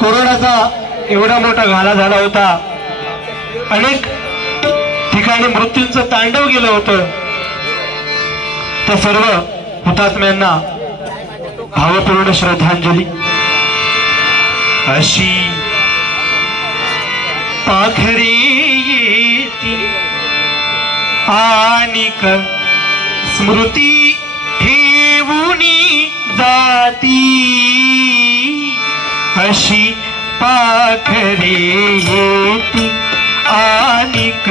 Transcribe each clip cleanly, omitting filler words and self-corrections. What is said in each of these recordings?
कोरोनाचा एवढा मोठा घाला झाला होता, अनेक ठिकाणी मृत्यूंचं तांडव गेलं होतं। त्या सर्व हुतात्म्यांना भावपूर्ण श्रद्धांजली। अशी पाखरे येती आणिक स्मृती ठेवूनी जाती, अशी पाखरे येती आणिक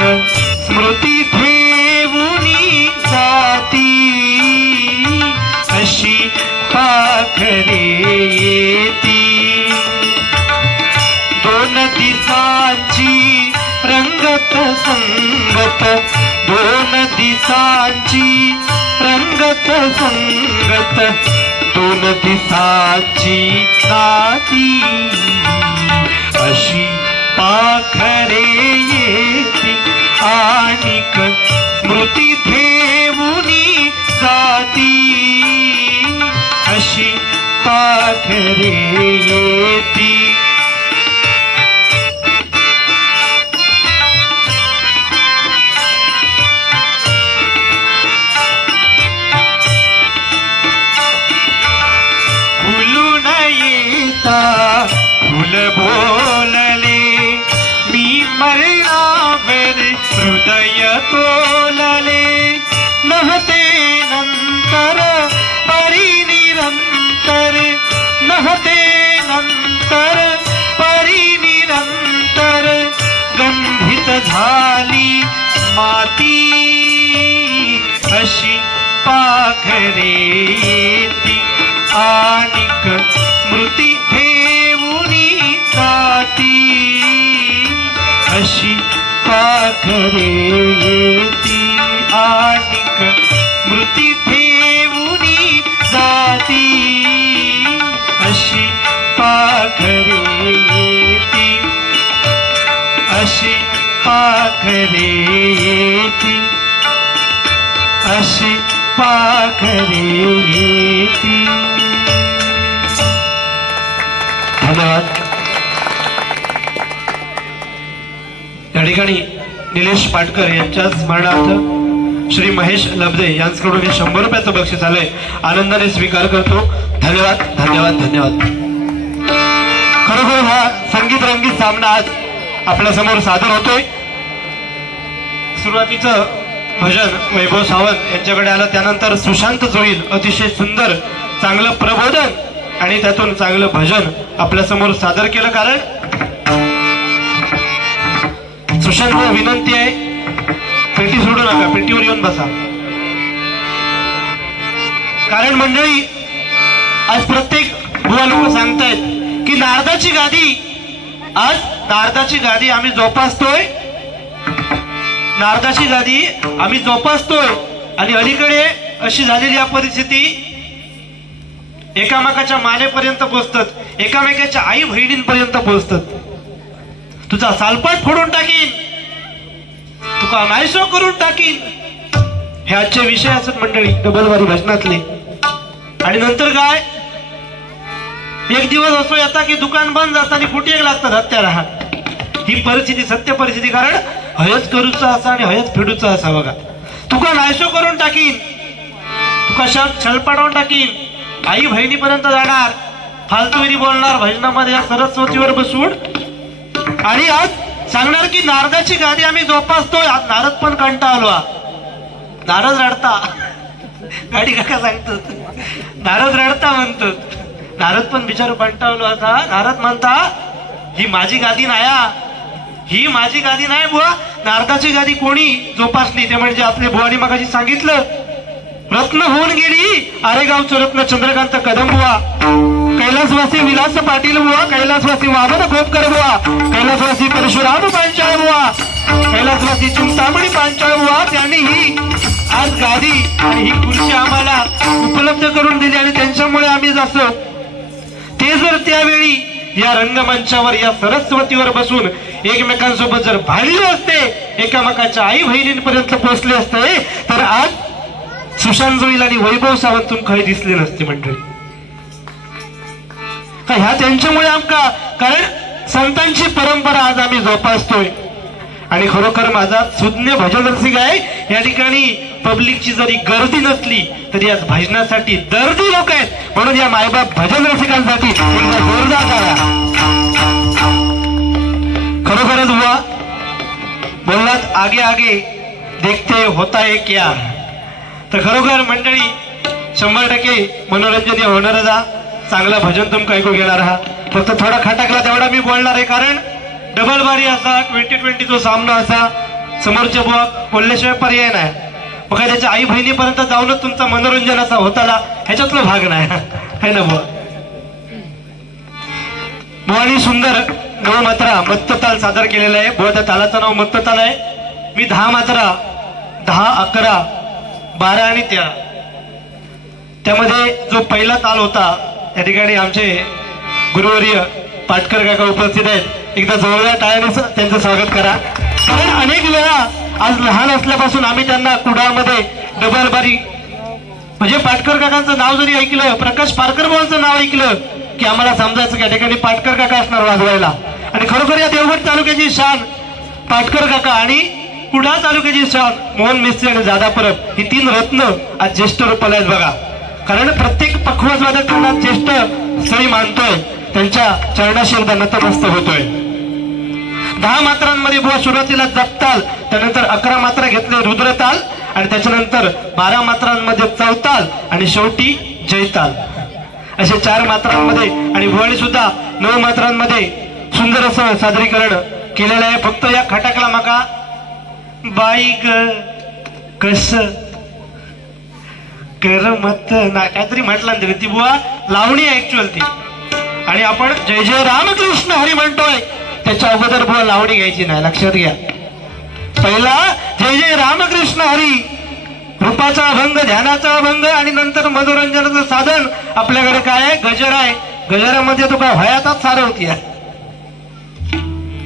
स्मृती ठेवूनी जाती, अशी पाखरे येती। दोन दिसांची रंगत संगत, दोन दिसांची रंगत संगत, दोन दिसांची नाती, अशी पाखरे येती आणिक स्मृती ठेवूनी जाती, अशी पाखरे येती। फुलून येता फुल बोलले, मी मरणावर हृदय तोलले, नव्हते नंतर परिनिरंतर, नव्हते नंतर परिनिरंतर, गंधित झाली माती, अशी पाखरे येती आणिक स्मृती ठेवूनी जाती, अशी पाखरे येती आणिक स्मृती ठेवूनी जाती, अशी पाखरे येती, अशी पाखरे येती, अशी पाखरे येती। धन्यवाद। या ठिकाणी निलेश पाटकर यांच्या स्मरणार्थ श्री महेश लब्धे यांच्याकडून 100 रुपयाचं बक्षीस आलंय, आनंदाने स्वीकार करतो। धन्यवाद धन्यवाद धन्यवाद। खरोखर हा संगीत रंगीत सामना आज आपल्या समोर सादर होतोय। सुरुवातीचं भजन वैभव सावंत यांच्याकडे आलं, त्यानंतर सुशांत जोईल अतिशय सुंदर चांगलं प्रबोधन आणि त्यातून चांगलं भजन आपल्या समोर सादर केलं। कारण सुशांत विनंती आहे, पेटी सोडू नका, पेटीवर येऊन बसा। कारण मंडळी आज प्रत्येक बुवा लोक सांगतायत की नारदाची गादी, आज नारदाची गादी आम्ही जोपासतोय, नारदाची गादी आम्ही जोपासतोय। आणि अलीकडे अशी झालेली या परिस्थिती एकामेकाच्या मानेपर्यंत पोहोचतात, एकामेकाच्या आई बहिणींपर्यंत पोहोचतात। तुझा सालपाट फोडून टाकीन, तुका नाहीसो करून टाकीन, हे आजचे विषय असत मंडळी डबलवारी भजनातले। आणि नंतर काय, एक दिवस असो येता की दुकान बंद असतं आणि फुटी लागतात हत्यारा। ही परिस्थिती सत्य परिस्थिती। कारण हयच करूचा असा आणि हयच फेडूचा असा बघा। तुका नाहीसो करून टाकीन, तुका छळपाडवून टाकीन, आई बहिणीपर्यंत जाणार, फालतूगिरी बोलणार भजनामध्ये या सरस्वतीवर बसून, आणि आज सांगणार की नारदाची गादी आम्ही जोपासतोय। आज नारद पण कंटाळलो, नारद रडता, गाडी काका सांगतात नारद रडता म्हणतात, नारद पण बिचारू कंटाळलो असा। नारद म्हणता ही माझी गादी नाया, ही माझी गादी नाही बुवा, नारदाची गादी कोणी जोपासली ते म्हणजे आपले बुवानी मगाशी सांगितलं, रत्न होऊन गेली आरेगावचं रत्न चंद्रकांत कदम बुवा, कैलासवासी विलास पाटील बुवा, कैलासवासी वामन खोपकर बुवा, कैलासवासी परशुराम पांचाळ बुवा, कैलासवासी चिंतामणी पांचाळ बुवा, त्यांनी ही आज गादी आणि ही खुर्ची आम्हाला उपलब्ध करून दिली। आणि त्यांच्यामुळे आम्ही जसं ते जर त्यावेळी या रंगमंचावर या सरस्वतीवर बसून एकमेकांसोबत जर भांडले असते, एकामेकाच्या आई बहिणींपर्यंत पोहोचले असते, तर आज सुशांत जोईल आणि वैभव सावंत काही दिसले नसते मंडळी। का ह्या त्यांच्यामुळे आमका, कारण संतांची परंपरा आज आम्ही जोपासतोय. आणि खरोखर माझा सुज्ञ भजन रसिक आहे. या ठिकाणी पब्लिकची जरी गर्दी नसली तरी आज भजनासाठी दर्दी लोक आहेत. म्हणून या मायबाप भजन रसिकांसाठी जोरदार करा. खरोखरच बुवा बोललात आगे आगे देखते होता है क्या. तर खरोखर मंडळी 100% मनोरंजन होणारच हा. चांगला भजन तुमका ऐकू घेणार हा. फक्त थोडा खटाकला तेवढा मी बोलणार आहे, कारण डबल बारी असा 2020 सामना असा समोरच्या बुवा बोलल्याशिवाय पर्याय नाही. मग काय त्याच्या आई बहिणीपर्यंत जाऊनच तुमचा मनोरंजन असा होताला ह्याच्यातला भाग नाही है ना बुवा. बुवानी सुंदर नऊ मात्रा मत्त ताल सादर केलेला आहे. बुवा त्या तालाचं नाव मत्त ताल आहे. मी 10 मात्रा 10, 11, 12 आणि 13 त्यामध्ये जो पहिला ताल होता त्या ठिकाणी आमचे गुरुवर्य पाटकर काका उपस्थित आहेत. एकदा जोरदार टाळ्याने त्यांचं स्वागत करा. कारण अनेक वेळा आज लहान असल्यापासून आम्ही त्यांना कुडामध्ये डबल बारी म्हणजे पाटकर काकांचं नाव जरी ऐकलं, प्रकाश पारकर भावांचं नाव ऐकलं की आम्हाला समजायचं की या ठिकाणी पाटकर काका असणार वाजवायला. आणि खरोखर या देवगड तालुक्याची शान पाटकर काका आणि कुडा तालुक्याची शान मोहन मिस्त्री आणि जादा परब ही 3 रत्न आज ज्येष्ठ रूपाला आहेत बघा. कारण प्रत्येक पखवाजवादक त्यांना ज्येष्ठ स्थळी मानतोय, त्यांच्या चरणाशी एकदा नतमस्तक होतोय. 10 मात्रांमध्ये बुवा सुरुवातीला जपताल, त्यानंतर 11 मात्रा घेतले रुद्रताल आणि त्याच्यानंतर 12 मात्रांमध्ये चौताल आणि शेवटी जयताल असे 4 मात्रांमध्ये. आणि बुवाने सुद्धा 9 मात्रांमध्ये सुंदर असं सादरीकरण केलेलं आहे. फक्त या खटाकला माका बाई ग कस करमत ना काहीतरी म्हटलं तरी ती बुवा लावणी आहे ऍक्च्युअल ती. आणि आपण जय जय रामकृष्ण हरी म्हणतोय, त्याच्या अगोदर बुवा लावणी घ्यायची नाही, लक्षात घ्या. पहिला जय जय रामकृष्ण हरी, रूपाचा अभंग, ध्यानाचा अभंग आणि नंतर मनोरंजनाचं साधन आपल्याकडे काय आहे, गजर आहे. गजरामध्ये तो काय हयातात सारं होती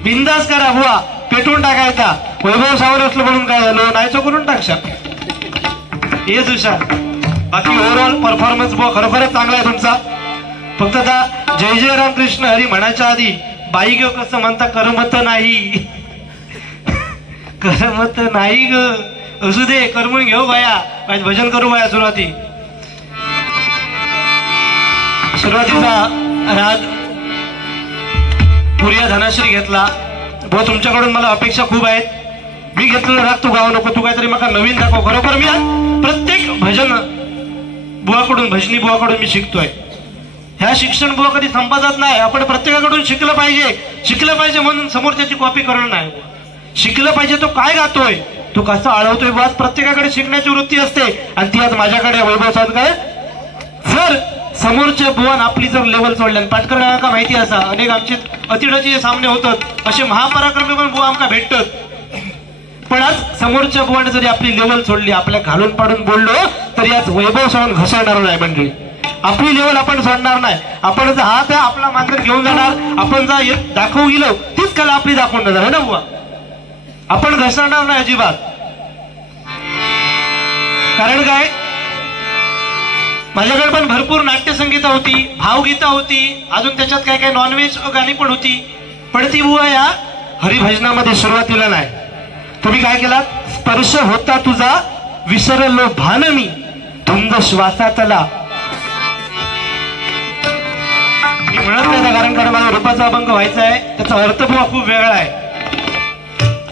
बिंदास करा बुवा, पेटून टाकायचा. वैभव सावर असलं म्हणून काय झालं, नाहीचं करून टाकशा हे हुशार. बाकी ओव्हरऑल परफॉर्मन्स बुवा खरोखरच चांगला आहे तुमचा. फक्त आता जय जय रामकृष्ण हरी म्हणायच्या आधी बाई ग कसं म्हणता, करमत नाही करमत नाही ग, असू दे करमून घेऊ बाया, भजन करू बाया. सुरुवातीचा राग पुरिया धनाश्री घेतला. भाऊ तुमच्याकडून मला अपेक्षा खूप आहेत. मी घेतलेला राग तू गाव नको, तू काहीतरी मला नवीन दाखव. खरोखर मी प्रत्येक भजन बुवाकडून, भजनी बुवाकडून मी शिकतोय. ह्या शिक्षण बुवा कधी संपादत नाही. आपण प्रत्येकाकडून शिकलं पाहिजे. शिकलं पाहिजे म्हणून समोरच्याची कॉपी करणं नाही. शिकलं पाहिजे तो काय गातोय, तो कसा आळवतोय. बुवा प्रत्येकाकडे शिकण्याची वृत्ती असते आणि ती आज माझ्याकडे वैभव साहेब काय. जर समोरच्या बुवान आपली जर लेवल सोडल्या, पाटकर का माहिती असा अनेक आमचे अतिडाचे सामने होतात, असे महापराक्रमी पण बुवा आमका भेटतात. पण आज समोरच्या बुवाने जरी आपली लेवल सोडली, आपल्या घालून पाडून बोललो तरी आज वैभव सावंत घसरणार नाही मंडळी. आपली लेवल आपण सोडणार नाही. आपण जर हात आहे आपला मांजर घेऊन जाणार, आपण जर दाखवू गेलो तीच कला आपली दाखवून जाणार है ना बुवा. आपण घसरणार नाही अजिबात. कारण काय, माझ्याकडे पण भरपूर नाट्यसंगीता होती, भावगीता होती, अजून त्याच्यात काय काय नॉनव्हेज गाणी पण होती. पण ती बुवा या हरिभजनामध्ये सुरुवातीला नाही. तुम्ही काय केला, स्पर्श होता तुझा विसरलो भान मी, धुंद श्वासातला. मी म्हणत नाही कारण माझा रूपाचा अभंग व्हायचा आहे, त्याचा अर्थ बुवा खूप वेगळा आहे.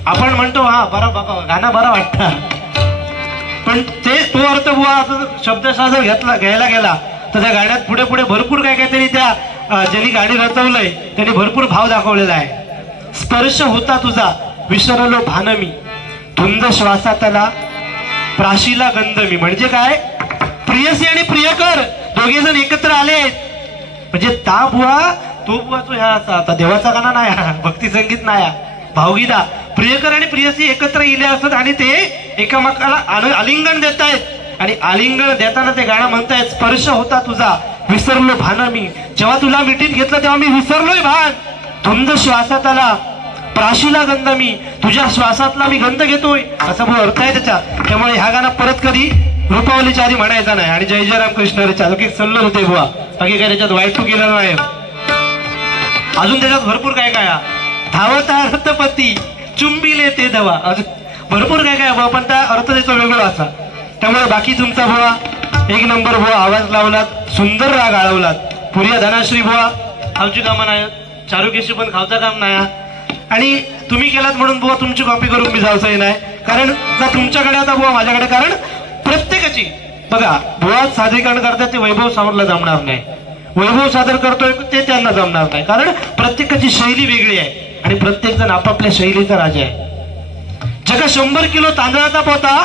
आपण म्हणतो हा बरा बाबा गाणं बरा वाटतं, पण ते तो अर्थ बुवा शब्दशास्त्र घ्यायला गेला तर त्या गाण्यात पुढे पुढे भरपूर काय काहीतरी त्या ज्यांनी गाणी रचवलंय त्यांनी भरपूर भाव दाखवलेला आहे. स्पर्श होता तुझा विसरलो भान मी, धुंद श्वासातला प्राशीला गंध मी. म्हणजे काय, प्रियसी आणि प्रियकर दोघे जण एकत्र आले आहेत. म्हणजे ता बुवा तो बुवा तो ह्या आता देवाचा गाणं नाही, भक्ती संगीत नाही, भावगीता. प्रियकर आणि प्रियसी एकत्र इले असत आणि ते एकामेकाला आलिंगन देत आहेत. आणि आलिंगन देताना ते गाणं म्हणतायत, स्पर्श होता तुझा विसरलो भान मी. जेव्हा तुला मिठीत घेतलं तेव्हा मी विसरलोय भान, धुंद श्वासात आला प्राशीला गंध मी, तुझ्या श्वासातला मी गंध घेतोय, असा भाऊ अर्थ आहे त्याचा. त्यामुळे ह्या गाणं परत कधी रूपावलीच्या आधी म्हणायचा नाही. आणि जय जय रामकृष्ण एक सल्लर होते बुवा, बाकी काय त्याच्यात वाईट तू केलेलं नाही. अजून त्याच्यात भरपूर काय काय धावता रथपती चुंबिले ते दवा, अजून भरपूर काय काय बुवा, पण त्या अर्थ त्याचा वेगळा असा. त्यामुळे बाकी तुमचा बुवा एक नंबर बुवा आवाज लावलात, सुंदर राग आळवलात. पुरिया धनाश्री बुवा खावची कामं नाही, चारुकेशी पण खावचा काम नाही. आणि तुम्ही केलात म्हणून बुवा तुमची कॉपी करून मी जायचंही नाही, कारण तुमच्याकडे आता बुवा माझ्याकडे, कारण प्रत्येकाची बघा बुवा सादरीकरण करतात ते वैभव सावरला जमणार नाही, वैभव सादर करतोय ते त्यांना जमणार नाही, कारण प्रत्येकाची शैली वेगळी आहे आणि प्रत्येक जण आपापल्या शैलीचा राजा आहे. जगा 100 किलो तांदळाचा पोता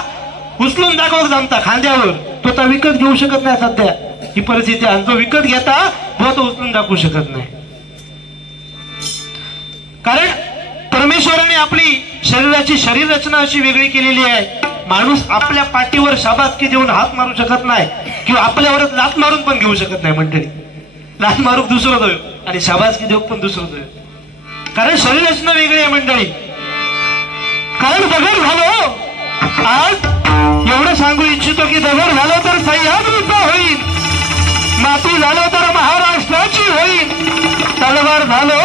उचलून दाखव जमता खांद्यावर, तो तर विकत घेऊ शकत नाही सध्या ही परिस्थिती आहे. जो विकत घेता बुवा तो उचलून दाखवू शकत नाही, कारण परमेश्वराने आपली शरीराची शरीर रचना अशी वेगळी केलेली आहे. माणूस आपल्या पाठीवर शाबासकी देऊन हात मारू शकत नाही किंवा आपल्यावरच लात मारून पण घेऊ शकत नाही. मंडळी लात मारून दुसरं देऊ आणि शाबासकी देऊ पण दुसरं देऊ, कारण शरीर रचना वेगळी आहे मंडळी. कारण दगड झालो आज एवढं सांगू इच्छितो की दगड झालो तर सह्याद्रीचा होईल, माती झालो तर महाराष्ट्राची होईल, तलवार झालो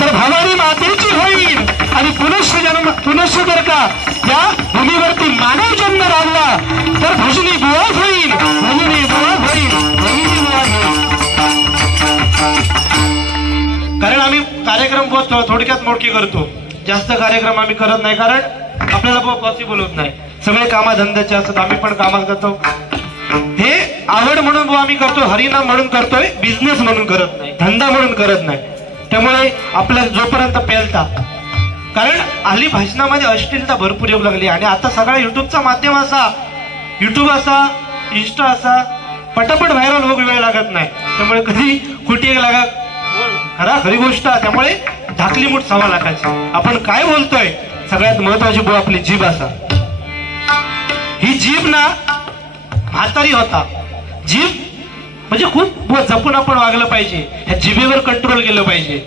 तर भवानी मातेची होईल, आणि पुनश्च जर का या भूमीवरती मानव जन्म राहिला तर भजनी बुवाच होईल, भजनी बुवाच होईल, भजनी बुवाच होईल. कारण आम्ही कार्यक्रम थोडक्यात मोडके करतो, जास्त कार्यक्रम आम्ही करत नाही, कारण आपल्याला पॉसिबल होत नाही. सगळे कामाधंद्याचे असतात, आम्ही पण कामात जातो. हे आवड म्हणून आम्ही करतो, हरिनाम म्हणून करतोय, बिझनेस म्हणून करत नाही, धंदा म्हणून करत नाही. त्यामुळे आपल्या जोपर्यंत पेलता, कारण हल्ली भाषणामध्ये अश्लीलता भरपूर येऊ लागली आणि आता सगळा युट्यूबचा माध्यम असा, युट्यूब असा, इंस्टा असा, पटापट व्हायरल होऊ वेळ लागत नाही. त्यामुळे कधी कुठे लागा खरी गोष्ट, त्यामुळे धाकली मूठ सवा लाखाची. आपण काय बोलतोय सगळ्यात महत्वाची बुवा आपली जीभ असा. ही जीभ ना म्हातारी होता, जीभ म्हणजे खूप जपून आपण वागलं पाहिजे, ह्या जिभेवर कंट्रोल केलं पाहिजे.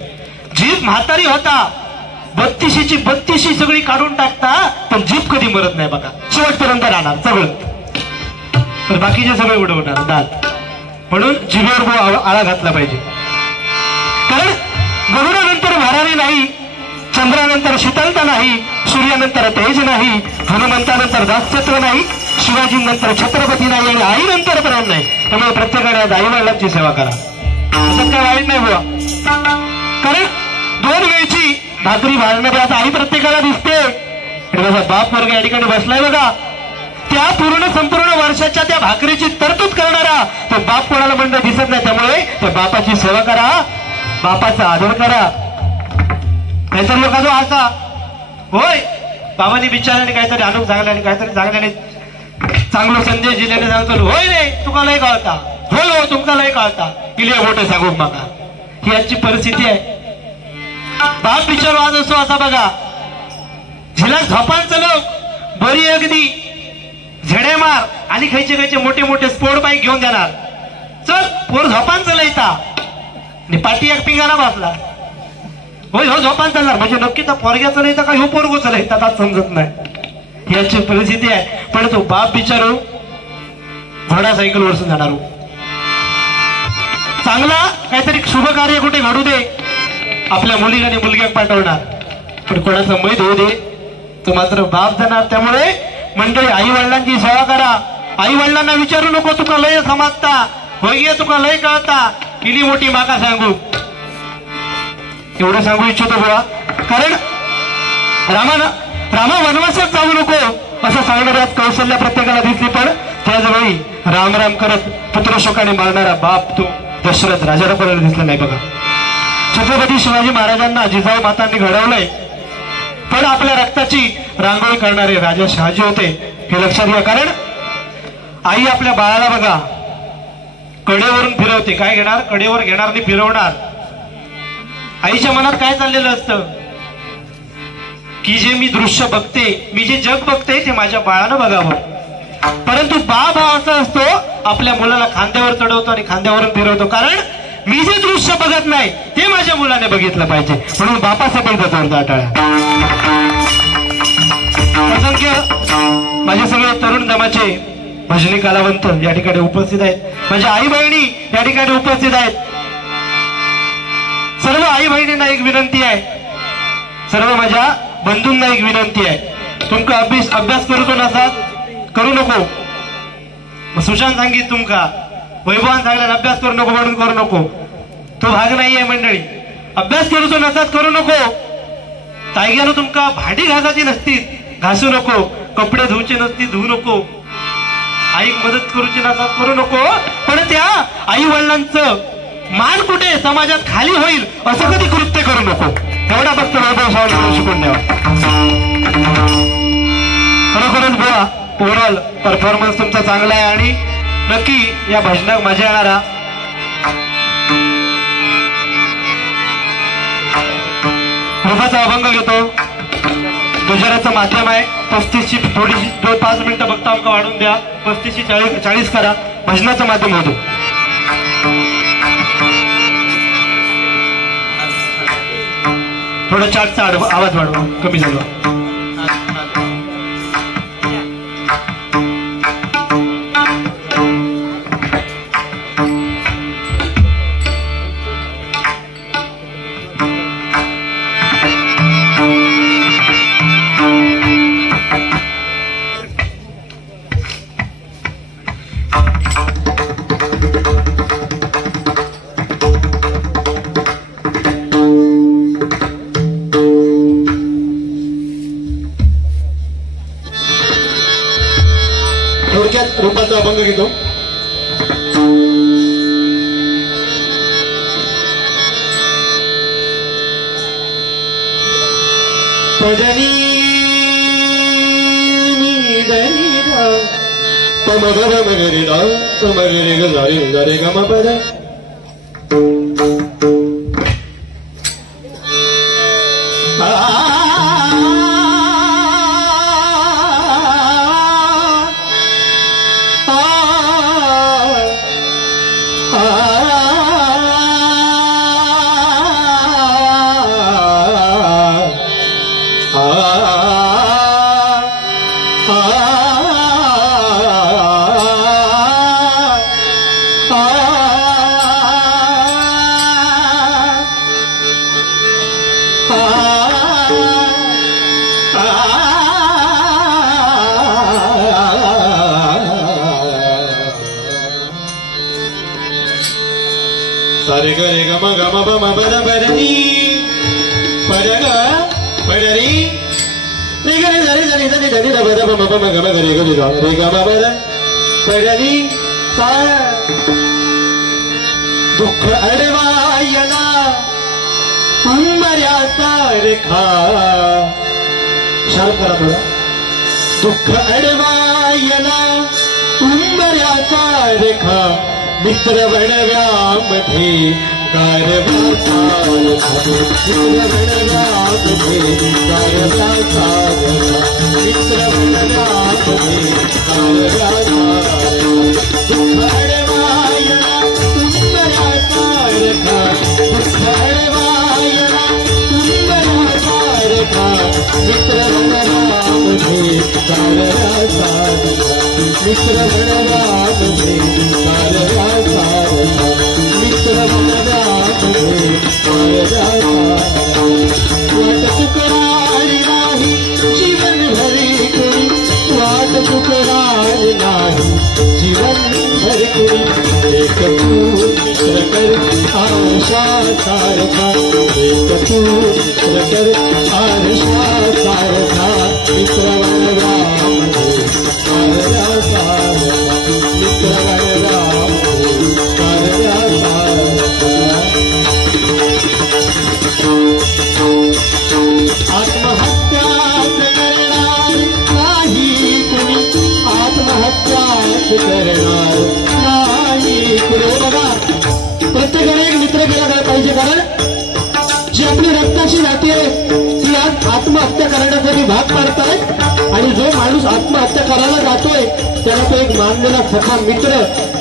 जीभ म्हातारी होता, 32ची 32 सगळी काढून टाकता, पण जीभ कधी मरत नाही बघा, शेवटपर्यंत राहणार सगळं, तर बाकीचे सगळे उडवणार दात. म्हणून जिभेवर आळा घातला पाहिजे, कारण गरुडानंतर भरारी नाही, चंद्रानंतर शीतलता नाही, सूर्यानंतर तेज नाही, हनुमंतानंतर दासत्व नाही, शिवाजीनंतर छत्रपती नाही, आणि आईनंतर प्रेम नाही. त्यामुळे प्रत्येकाने आई वडिलांची सेवा करा, असं काय वाईट नाही बुवा. कारण 2 वेळची भाकरी भाजणारी आता आई प्रत्येकाला दिसते. बाप वर्ग या ठिकाणी बसलाय बघा, त्या पूर्ण संपूर्ण वर्षाच्या त्या भाकरीची तरतूद करणारा तो बाप कोणाला मंडळ दिसत नाही. त्यामुळे त्या बापाची सेवा करा, बापाचा आदर करा. नाहीतर लोक जो असा होय बाबांनी बिचाराने काहीतरी अनुभव सांगल्याने, काहीतरी सांगल्याने, चांगला संदेश दिल्याने सांगतो होय रे तुका लय कळता, होय हो तुमका लय कळता, किल्ले मोठे सांगू बघा. ही आजची परिस्थिती आहे. बाप बिचार आज असो असा बघा, झिला झोपांचं लोक बरी अगदी झेडे मार आणि खायचे खायचे मोठे मोठे स्पोर्ट बाईक घेऊन देणार, चल पोर झोपांचं लयता आणि पाठी एक पिंगाला बसला, होय हो झोपान चालणार, म्हणजे नक्की तर पोरग्याचं नाही तर का ह्यो पोरगोचं नाही, आता समजत नाही. याची परिस्थिती आहे. पण तो बाप बिचारू घोडा सायकल वरसून जाणार, चांगला काहीतरी शुभ कार्य कुठे घडू दे, आपल्या मुलीला आणि मुलग्याक पाठवणार, पण कोणाचं मैत होऊ दे तो मात्र बाप जाणार. त्यामुळे मंडळी आई वडिलांची सेवा करा. आई वडिलांना विचारू नको तुका लय समजता, होय गे तुका लय कळता, किली मोठी माका सांगू, एवढं सांगू इच्छितो बुवा. कारण रामा वनवासात जाऊ नको असं सांगणाऱ्या कौशल्य प्रत्येकाला दिसली, पण त्याचवेळी राम राम करत पुत्रशोकाने मारणारा बाप तो दशरथ राजाला कोणाला दिसला नाही बघा. छत्रपती शिवाजी महाराजांना जिजाऊ मातांनी घडवलंय, पण आपल्या रक्ताची रांगोळी करणारे राजा शहाजी होते, हे लक्षात घ्या. कारण आई आपल्या बाळाला बघा कडेवरून फिरवते, काय घेणार कडेवर घेणार आणि फिरवणार. आईच्या मनात काय चाललेलं असतं की जे मी दृश्य बघते, मी जे जग बघते ते माझ्या बाळानं बघावं. परंतु बाप हा असा असतो, आपल्या मुलाला खांद्यावर चढवतो आणि खांद्यावरून फिरवतो, कारण मी जे दृश्य बघत नाही ते माझ्या मुलाने बघितलं पाहिजे, म्हणून बापासकट जातो टाळ्या. असंख्य माझे सगळे तरुण दमाचे भजनी कलावंत या ठिकाणी उपस्थित आहेत, माझ्या आई बहिणी या ठिकाणी उपस्थित आहेत. सर्व आई बहिणींना एक विनंती आहे, सर्व माझ्या बंधूंना एक विनंती आहे, तुमका अभ्यास करूचो नसात करू नको. सुशांत सांगित तुमका, वैभवान सांगला अभ्यास करू नको म्हणून करू नको, तो भाग नाहीये मंडळी. अभ्यास करूचो नसात करू नको. तायग्यानं तुमका भांडी घासाची नसती घासू नको, कपडे धुवचे नसती धुवू नको, आईक मदत करूची नसात करू नको. पण त्या आई वडिलांचं मान कुठे समाजात खाली होईल असं कधी कृत्य करू नको. एवढा फक्त वैभव सावंत शिकून द्यावा. खरोखरच बोला, ओव्हरऑल परफॉर्मन्स तुमचा चांगला आहे आणि नक्की या भजनात मजा येणारा. रूपाचा अभंग घेतो. गुजरातचं माध्यम आहे. 35ची थोडीशी 5 मिनिटं बघता आमका वाढून द्या. 35ची 40 करा. भजनाचं माध्यम होतो. थोडं चार्टचा आवाज वाढवा, कमी झाला. थोडक्यात रूपाचा अभंग घेतो. पदनी दरिदा पमगरिदा पमगरे गजारी गरे गम पद. सारे गरे गम गम बम बद बदनी पडग पडरी रे गरे जरी जरी जरी जरी बद बम बम गम गरे गरे रे गम बद पडरी सा. दुःख अडवायला उंबऱ्याचा रेखा. शार्प करा थोडा. दुःख अडवायला उंबऱ्याचा रेखा. मित्र वडव्यामध्ये कारवाचा मित्र वडव्यामध्ये कारवाचा मित्र वडव्यामध्ये कारवाचा. दुःख अडवायला उंबऱ्याचा रेखा. दुःख अडवायला उंबऱ्याचा रेखा. मित्र वडव्यामध्ये कारवाचा मित्र वडव्यामध्ये कारवाचा मित्र वडव्यामध्ये कारवाचा. वाट चुकणार नाही जीवन भरी कोणी. वाट चुकणार नाही जीवन भरी कोणी. एक तू मित्र कर आशा सारखा. एक तू मित्र कर आशा सारखा. मित्र वडव्यामध्ये कारवाचा मित्र वडव्यामध्ये कारवाचा. आत्महत्याच करणार नाही कुणी. आत्महत्याच करणार नाही कुणी. बघा, प्रत्येकाने एक मित्र केला पाहिजे, कारण जी आपली रक्ताची नाती आहे ती आज आत्महत्या करण्यासाठी भाग पाडतायत. आणि जो माणूस आत्महत्या करायला जातोय त्याला तो एक मानलेला सखा मित्र,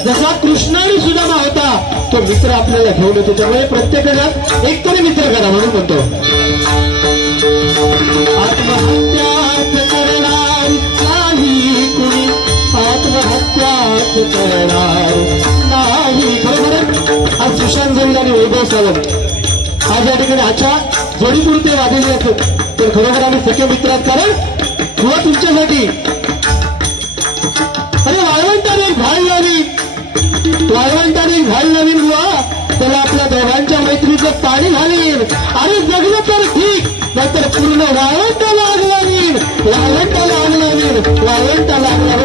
जसा कृष्ण आणि सुदामा होता तो मित्र आपल्याला घेऊन येतो. त्यामुळे प्रत्येकाला एक तरी मित्र करा म्हणून म्हणतो. आत्महत्याच करणार नाही कुणी. आत्महत्याच करणार नाही. बरोबर. आज सुशांत जोडी आणि वैभव सावंत आज आज या ठिकाणी आजच्या जोडीपुरते वाजवले असत तर खरोखर आम्ही सख्या मित्रात कारण किंवा तुमच्यासाठी अरे वाळवंटाने घाल नवीन बुवा त्याला आपल्या दोघांच्या मैत्रीचं पाणी घालीन आणि जगलं तर ठीक नाहीतर पूर्ण वाळवंटाला आग लागीन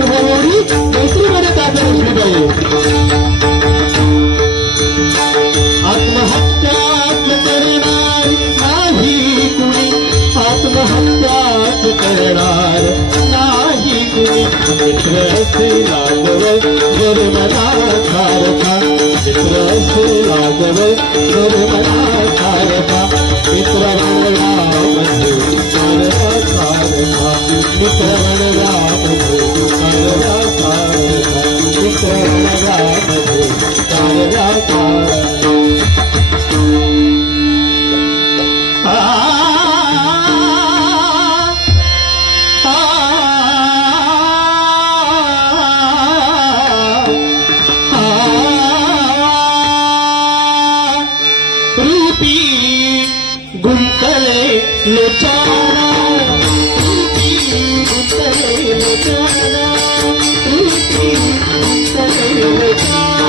बरोबरी मैत्रीमध्ये ताकद असली पाहिजे आत्महत्याच करणार नाही कुणी आत्महत्याच करणार नाही कुणी मित्र असे लागव जर मना सारखा मित्र असे लागव जर मना सारखा मित्र बनरामध्ये सारखा सारखा मित्र बनरामध्ये सारखा सारखा मित्र बनरामध्ये सारखा सारखा गुंतले लोचाना गुंतले लोचाना गुंतले लोचाना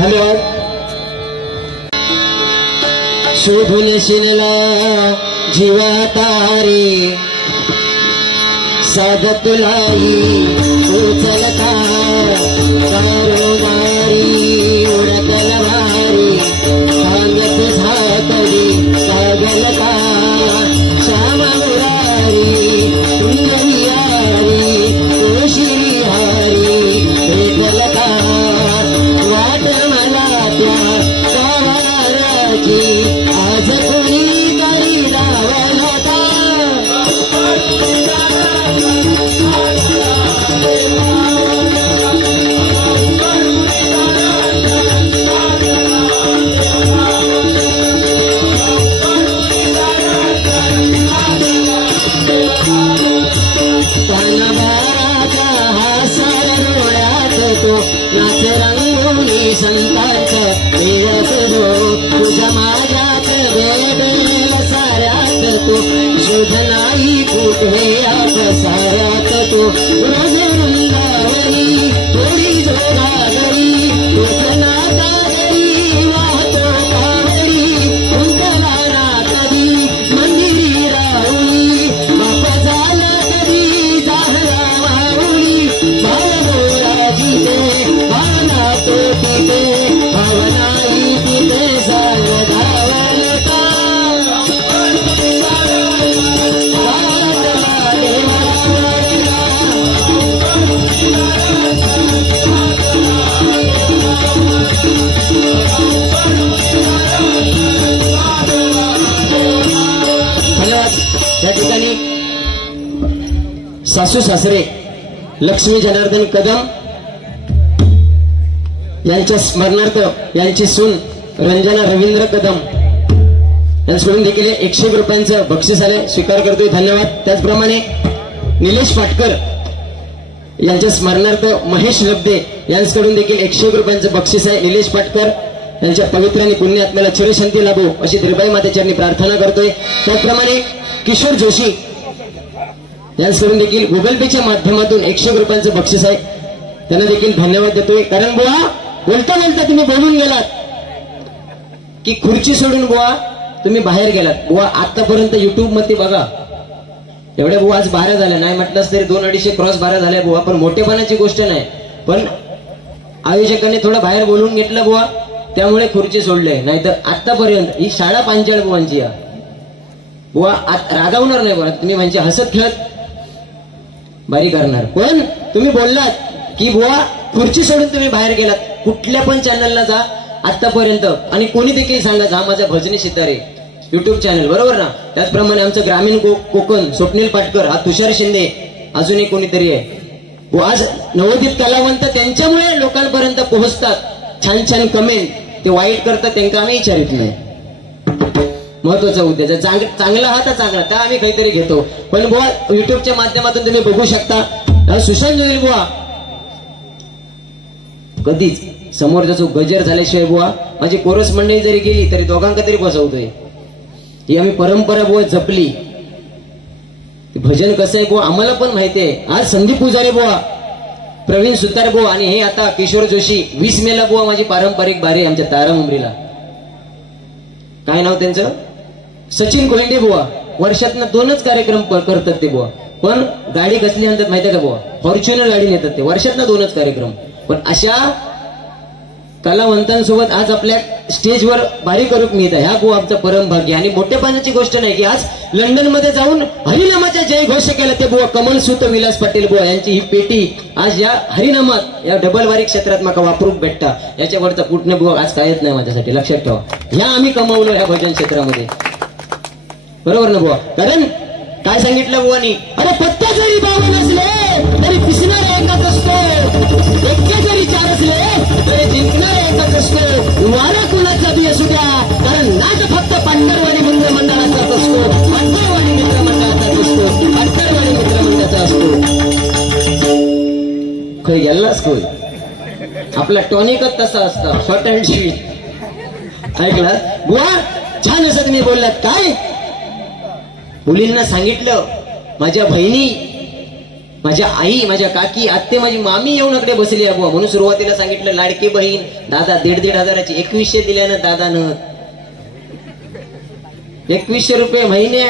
धन्यवाद. शोधून शिनला जीवा तारी साध तुलाई उचलता कारोबारी उडकल भारी सांगत झाकरी कागलता श्याम मुरारी तुंगविहारी तुळशी हारी भेटलता वाट मला त्या गावाराची आज कोणी तरी लावलता. नाच रंगोनी संतांच मिळत जो तुझ्या माझ्यात वेगवेगळ्या साऱ्यात तू शोधनाई कुठे साऱ्यात तू रोज वृंदावनी थोडी जोगागरी तुझना दागरी वाहतो कावरी कुंडला कधी मंदिरी राहुली बापा झाला कधी जाहरा माऊली भावराजी भावना तो तिथे भावनाई तिथे सावधावता. या ठिकाणी सासू सासरे लक्ष्मी जनार्दन कदम यांच्या स्मरणार्थ यांची सून रंजना रवींद्र कदम यांच्याकडून देखील 100 रुपयांचं बक्षीस आले, स्वीकार करतोय. धन्यवाद. त्याचप्रमाणे निलेश पाटकर यांच्या स्मरणार्थ महेश लब्दे यांच्याकडून देखील 100 रुपयांचं बक्षीस आहे. निलेश पाटकर यांच्या पवित्र आणि पुण्य आत्म्याला चिरशांती लाभो अशी त्रिबाई मातेचरणी प्रार्थना करतोय. त्याचप्रमाणे किशोर जोशी यांच्याकडून देखील गुगल पेच्या माध्यमातून 100 रुपयांचं बक्षीस आहे. त्यांना देखील धन्यवाद देतोय. कारण बुवा बोलता बोलता तुम्ही बोलून गेलात की खुर्ची सोडून बुवा तुम्ही बाहेर गेलात. बुवा आतापर्यंत युट्यूब मध्ये बघा एवढ्या बुवा आज 12 झाल्या, नाही म्हटलंच तरी 2-250 क्रॉस 12 झाल्या बुवा. पण मोठेपणाची गोष्ट नाही, पण आयोजकांनी थोडं बाहेर बोलून घेतलं बुवा, त्यामुळे खुर्ची सोडले. नाहीतर आतापर्यंत ही शाळा पांचाळ बुवांची बुवा रागावणार नाही बुवा. तुम्ही म्हणजे हसत खेळत बारी करणार. पण तुम्ही बोललात की बुवा खुर्ची सोडून तुम्ही बाहेर गेलात. कुठल्या पण चॅनलला जा आतापर्यंत आणि कोणी देखील सांगा हा माझा भजनी सितारे युट्यूब चॅनल, बरोबर ना. त्याचप्रमाणे आमचं ग्रामीण कोकण स्वप्नील पाटकर, हा तुषार शिंदे, अजूनही कोणीतरी आहे. आज नवोदित कलावंत त्यांच्यामुळे लोकांपर्यंत पोहोचतात. छान छान कमेंट ते वाईट करतात, त्यांना आम्ही विचारित नाही. महत्वाचा उद्देश चांगला हा तर चांगला त्या आम्ही काहीतरी घेतो. पण बुवा युट्यूबच्या माध्यमातून तुम्ही बघू शकता सुशांत जोईल बुवा कधीच समोरचा जो गजर झाल्याशिवाय बुवा माझी कोरस मंडळी जरी गेली तरी दोघांका तरी बसवतोय. ही आम्ही परंपरा बुवा जपली. भजन कसं आहे बुवा आम्हाला पण माहिती आहे. आज संदीप पुजारी बुवा, प्रवीण सुतार बुवा आणि हे आता किशोर जोशी 20 मेला बुवा माझी पारंपरिक बारी आमच्या तारा मुंबरीला. काय नाव त्यांचं? सचिन कोहिंडे बुवा. वर्षातनं 2च कार्यक्रम करतात ते बुवा. पण गाडी कसली आणतात माहिती आहे का बुवा? फॉर्च्युनर गाडी नेतात ते. वर्षातनं 2च कार्यक्रम. पण अशा कलावंतांसोबत आज आपल्या स्टेजवर बारी करूक मिळत आहे. हा बुवा आमचा परम भाग्य. आणि मोठेपणाची गोष्ट नाही की आज लंडन मध्ये जाऊन हरिनामाच्या जय घोष केला ते बुवा कमल सुत विलास पाटील बुवा यांची ही पेटी आज या हरिनामात या डबल वारी क्षेत्रात माका वापरूक भेटता. याच्यावरचा पुटणे बुवा आज कायच नाही माझ्यासाठी, लक्षात ठेवा. ह्या आम्ही कमावलो ह्या भजन क्षेत्रामध्ये, बरोबर ना बुवा. कारण काय सांगितलं बुवानी, अरे पत्ता जरी बावन असले तरी पिसणार एकच असतो, एक्के जरी 4 असले तरी जिंकणार एकच असतो. वारा कुणाचा बी असू द्या, कारण नाट फक्त पांढरवाडी मित्रमंडळाचाच असतो, पांढरवाडी मित्रमंडळाचाच असतो, पांढरवाडी मित्रमंडळाचा असतो. खरी गेलाच कोण आपला टॉनिकच तसा असता, शॉर्ट अँड स्वीट. ऐकला बुवा? छान असं तुम्ही बोललात. काय मुलींना सांगितलं माझ्या बहिणी माझ्या आई, माझ्या काकी, आत्ते, माझी मामी येऊन इकडे बसली आहे बुवा. म्हणून सुरुवातीला सांगितलं लाडकी बहीण दादा 1,500 हजाराची 2100 दिल्यानं दादानं 2100 रुपये महिने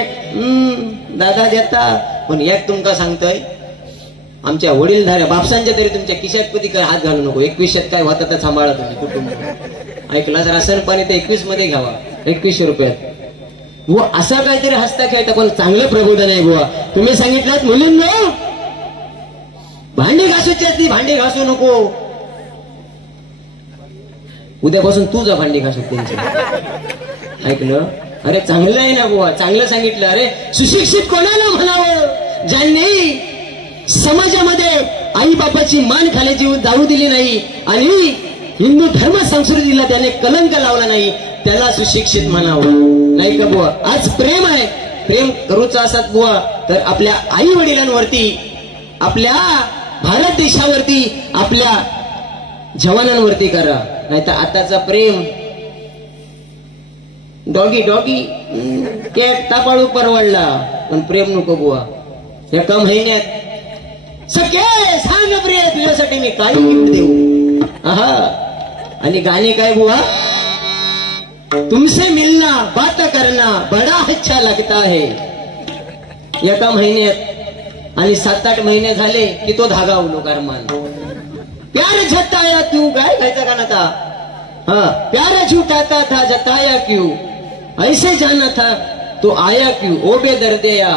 दादा देता. पण एक तुमका सांगतोय आमच्या वडीलधाऱ्या बापसांच्या तरी तुमच्या खिशात कधी काय हात घालू नको. 2100 काय होता तर सांभाळा तुम्ही कुटुंब. ऐकला जर असं पाणी तर 21 मध्ये घ्यावा 2100 रुपयात. बुवा असा काहीतरी हसता खेळता पण चांगलं प्रबोधन आहे बुवा. तुम्ही सांगितलं मुलींनो भांडी घासूची ती भांडी घासू नको. उद्यापासून तू जा भांडी घासू त्यांची. ऐकलं? अरे चांगलं आहे ना बुवा, चांगलं सांगितलं. अरे सुशिक्षित कोणाला म्हणावं ज्यांनी समाजामध्ये आई बापाची मान खाली जाऊ दिली नाही आणि हिंदू धर्म संस्कृतीला त्याने कलंक लावला नाही, त्याला सुशिक्षित म्हणावं. नाही का बुवा? आज प्रेम आहे, प्रेम करूचा असत बुवा तर आपल्या आई वडिलांवरती, आपल्या भारत देशावरती, आपल्या जवानांवरती करा. नाही तर आताचा प्रेम डॉगी डॉगी कॅट तापाळू परवडला पण प्रेम नको बुवा. एका महिन्यात सखे सांग प्रिय तुझ्यासाठी मी काय गिफ्ट देऊ. आहा. आणि गाणे काय बुवा? तुमसे मिलना बात करना बडा अच्छा लगता है. एका महिन्यात आणि 7-8 महिने झाले की तो धागा उलो करमान. प्यार जताया तू काय खायचा का नता. हाँ प्यार झूठाता था जताया क्यों ऐसे जाना था तो आया क्यों ओ बेदर्दया.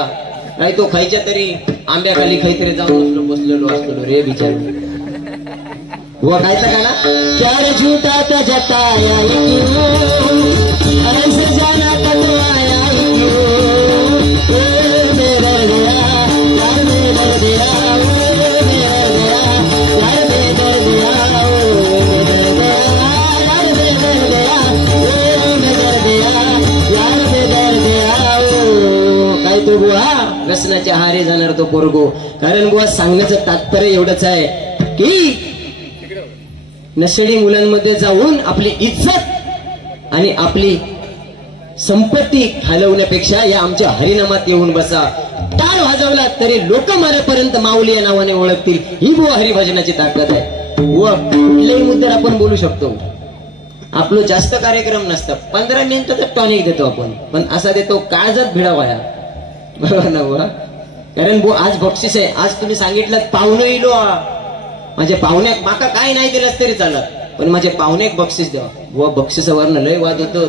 नाही तो खायच्या तरी आंब्याखाली काहीतरी जाऊन बसलेलो असतो रे बिचार. वो खायचा का ना. प्यार झूठा था जताया क्यों ऐसे जाना था तो आया क्यों ओ बेदर्दया यार बेदर्दया तो बुवा व्यसनाच्या हारे जाणार तो पोरगो. कारण बुवा सांगण्याचं तात्पर्य एवढंच आहे की नशेडी मुलांमध्ये जाऊन आपली इज्जत आणि आपली संपत्ती घालवण्यापेक्षा या आमच्या हरिनामात येऊन बसा. टाळ वाजवला तरी लोक मारेपर्यंत माऊली या नावाने ओळखतील. ही बुवा हरिभजनाची ताकद आहे. बुवा कुठल्याही मुद्द्यावर आपण बोलू शकतो. आपलं जास्त कार्यक्रम नसतं, 15 मिनिटं तर टॉनिक देतो आपण, पण असा देतो काळजात भिडावाया. बरोबर ना बुवा. कारण बुवा आज बक्षीस आहे. आज तुम्ही सांगितलं पाहुणे इलो माझ्या पाहुण्याक माका काय नाही दिलंच तरी चालत पण माझ्या पाहुण्याक बक्षीस द्यावा. बुवा बक्षिसावरनं लय वाद होतो.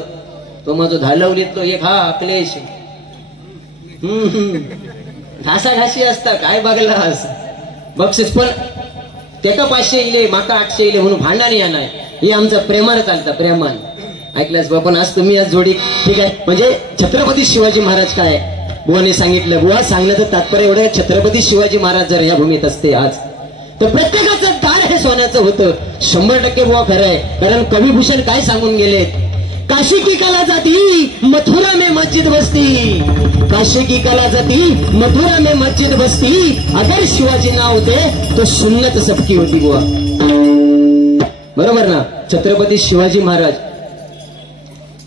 तो माझं घालवलीत तो एक हा अक्लेश ढासाढाशी असता काय बघला बक्षीस. पण त्याका 500 इले माका 800 इले म्हणून भांडण या नाही. हे आमचं प्रेमानं चालतं प्रेमान. ऐकलंच बुवा. पण आज तुम्ही आज जोडी ठीक आहे. म्हणजे छत्रपती शिवाजी महाराज काय बुवाने सांगितलं. बुवा सांगण्याचं तात्पर्य एवढं छत्रपती शिवाजी महाराज जर या भूमीत असते आज तर प्रत्येकाचं दार हे सोन्याचं होतं. 100% बुवा खरं आहे. कारण कविभूषण काय सांगून गेले. काशी की कला जाती मथुरा में मस्जिद बसती. काशी की कला जाती मथुरा में मस्जिद बसती. अगर शिवाजी ना होते तो सुन्नत सबकी होती बुवा. बरोबर ना. छत्रपती शिवाजी महाराज.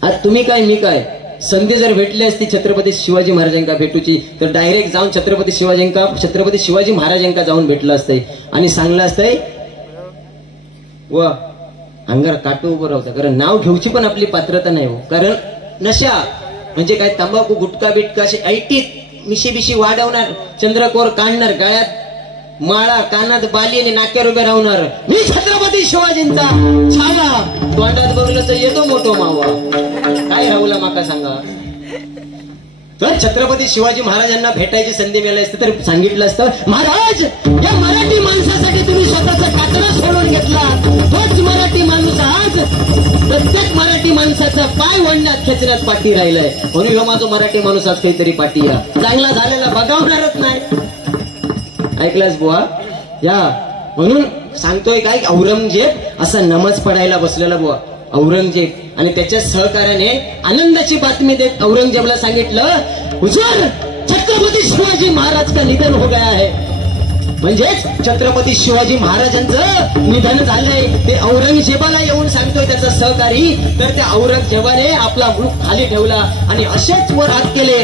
आज तुम्ही काय मी काय संधी जर भेटली असती छत्रपती शिवाजी महाराजांका भेटूची तर डायरेक्ट जाऊन छत्रपती शिवाजी महाराजांका जाऊन भेटलं असतंय आणि सांगलं असतंय व अंगार काटू उभं राहतं. कारण नाव घेऊची पण आपली पात्रता नाही हो. कारण नशा म्हणजे काय तंबाखू गुटखा बिटका असे ऐटीत मिशी बिशी वाढवणार, चंद्रकोर काढणार, गळ्यात माळा, कानात बाली आणि नाक्यावर उभे राहणार. मी छत्रपती शिवाजींचा छाया तोंडात बघलं तर येतो मोठो मावा. काय राहुला माका सांगा. तर छत्रपती शिवाजी महाराजांना भेटायची संधी मिळाली असते तर सांगितलं असतं महाराज या मराठी माणसासाठी तुम्ही स्वतःचा कातरा सोडून घेतला. तोच मराठी माणूस आज प्रत्येक मराठी माणसाचा पाय वळण्यात खेचण्यात पाठी राहिलाय. म्हणून ह्यो माझा मराठी माणूस आज काहीतरी पाठी या चांगला झालेला बघावणारच नाही. ऐकलंच बुवा. या म्हणून सांगतोय काय औरंगजेब असा नमाज पडायला बसलेला बुवा. औरंगजेब आणि त्याच्या सहकार्याने आनंदाची बातमी देत औरंगजेबला सांगितलं हुजूर छत्रपती शिवाजी महाराज का निधन हो गया है. म्हणजेच छत्रपती शिवाजी महाराजांचं निधन झालंय. ते औरंगजेबाला येऊन सांगतोय त्याचा सहकारी. तर त्या औरंगजेबाने आपला मुख खाली ठेवला आणि असेच वर हात केले.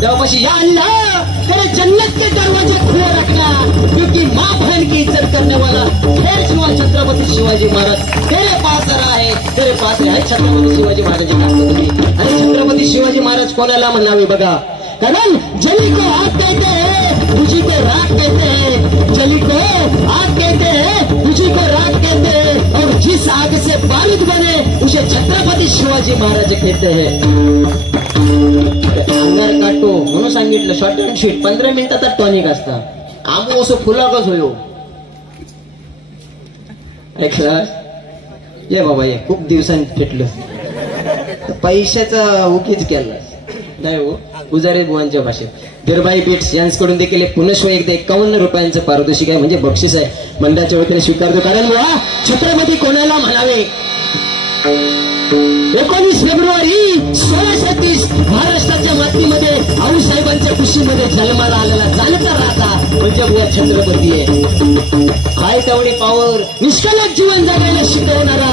तेव्हापाशी या अल्लाह तेरे जन्नत के दरवाजे खुले रखना, क्योंकि माँ बहन की इज्जत करने वाला है छत्रपति शिवाजी महाराज तेरे पास रहा है, तेरे पास है छत्रपती शिवाजी महाराज। आणि छत्रपती शिवाजी महाराज कोणाला म्हणावे बघा, कारण जली को आग कहते हैं, तुझी को राख कहते हैं, जली को आग कहते हैं, तुझी को राख कहते हैं, और जिस आग से बारूद बने उसे छत्रपती शिवाजी महाराज कहते हैं। अंगार काटो म्हणून सांगितलं, शॉर्ट अँड स्वीट 15 मिनिटाचा टॉनिक असता, आमो असं फुलाकच होयो। ऐकला ये बाबा, ये खूप दिवसांनी भेटलो, पैशाचा उकीच केला नाही हो, गुजारे बुवांच्या भाषेत। धीरबाई बिट्स यांच्याकडून देखील पुनश्व एकदा 51 रुपयांचं पारितोषिक आहे, म्हणजे बक्षीस आहे, मंडळाच्या वतीने स्वीकारतो। कारण बुवा छत्रपती कोणाला म्हणावे, 19 फेब्रुवारी 1630 महाराष्ट्राच्या मातीमध्ये आऊसाहेबांच्या कुशीमध्ये जन्माला आलेला जाणता राजा म्हणजे बुवा छत्रपती आहे। हाय तेवढी पावर, निष्कलंक जीवन जगायला शिकवणारा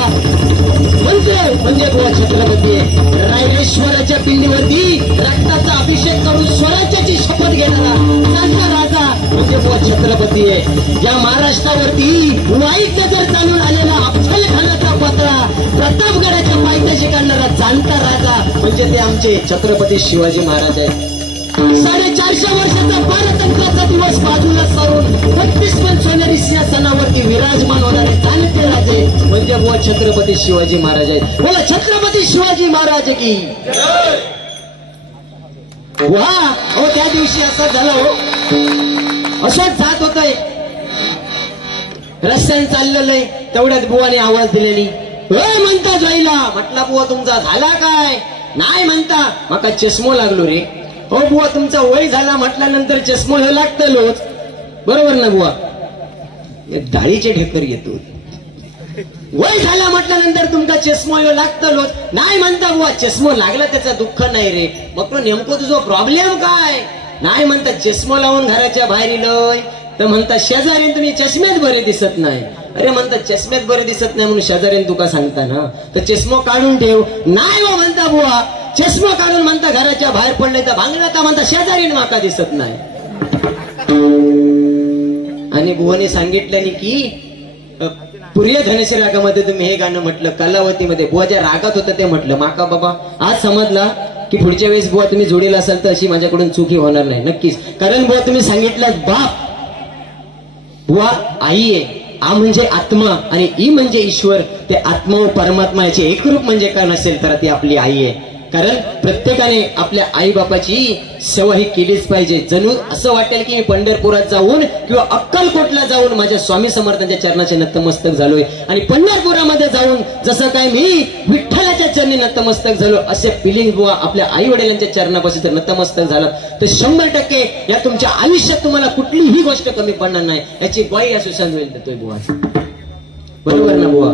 मंत्र म्हणजे बुवा छत्रपती आहे। रायरेश्वराच्या पिंडीवरती रक्ताचा अभिषेक करून स्वराज्याची शपथ घेणारा जाणता राजा म्हणजे बुवा छत्रपती आहे। या महाराष्ट्रावरती वाईट नजर चालून आलेला अफजल खानाचा पत्रा प्रतापगडाच्या पायथ्याशी काढणारा जाणता राजा म्हणजे ते आमचे छत्रपती शिवाजी महाराज आहेत। 450 वर्षाचा पारतंत्र्याचा दिवस बाजूला सारून 32 पण सोनेरी सिंहासनावरती विराजमान होणारे जाणते राजे म्हणजे बुवा छत्रपती शिवाजी महाराज आहेत। बोला छत्रपती शिवाजी महाराज की वा। हो त्या दिवशी असं झालं हो, असंच जात होतंय रस्त्याने चाललेलं आहे, तेवढ्यात बुवाने आवाज दिलेली, म्हणता जाईला म्हटला बुवा तुमचा झाला काय, नाही म्हणता माका चष्मो लागलो रे। हो बुवा तुमचा वय झाला म्हटल्यानंतर चष्मो हे लागतलोच, बरोबर ना बुवा, डाळीचे ढेकर येतो, वय झाला म्हटल्यानंतर तुमचा चष्मो हे लागतलोच, नाही म्हणता बुवा चष्मो लागला त्याचा दुःख नाही रे, मग तो नेमकं तुझा प्रॉब्लेम काय, नाही म्हणता चष्मो लावून घराच्या बाहेर इलोय, तर म्हणता शेजारी तुम्ही चष्म्यात बरे दिसत नाही, अरे म्हणता चष्म्यात बरे दिसत नाही म्हणून शेजारीन तुका सांगता ना, तर चष्मो काढून ठेव, नाही हो म्हणता बुवा चष्मा काढून म्हणता घराच्या बाहेर पडले तर भांगण्याचा म्हणता शेजारीन माका दिसत नाही। आणि बुवाने सांगितल्याने की प्रिय धनश्री रागामध्ये तुम्ही हे गाणं म्हटलं, कलावतीमध्ये बुवा ज्या रागात होतं ते म्हटलं, माका बाबा आज समजला की पुढच्या वेळेस बुवा तुम्ही जोडीला असाल तर अशी माझ्याकडून चुकी होणार नाही नक्कीच। कारण बुवा तुम्ही सांगितलं बाप, बुवा आई आहे, आ म्हणजे आत्मा आणि ई म्हणजे ईश्वर, ते आत्मा व परमात्मा याचे एकरूप म्हणजे काय नसेल तर ती आपली आई आहे। कारण प्रत्येकाने आपल्या आई बापाची सेवा ही केलीच पाहिजे। जणू असं वाटेल की मी पंढरपुरात जाऊन किंवा अक्कलकोटला जाऊन माझ्या स्वामी समर्थांच्या चरणाचे नतमस्तक झालोय, आणि पंढरपुरामध्ये जाऊन जसं काय मी विठ्ठलाच्या चरणी नतमस्तक झालो असे फिलिंग बुवा आपल्या आई वडिलांच्या चरणापाशी जर नतमस्तक झालं तर 100% या तुमच्या आयुष्यात तुम्हाला कुठलीही गोष्ट कमी पडणार नाही, याची ग्वाही या सुशांत वेळ देतोय बुवा, बरोबर ना बुवा।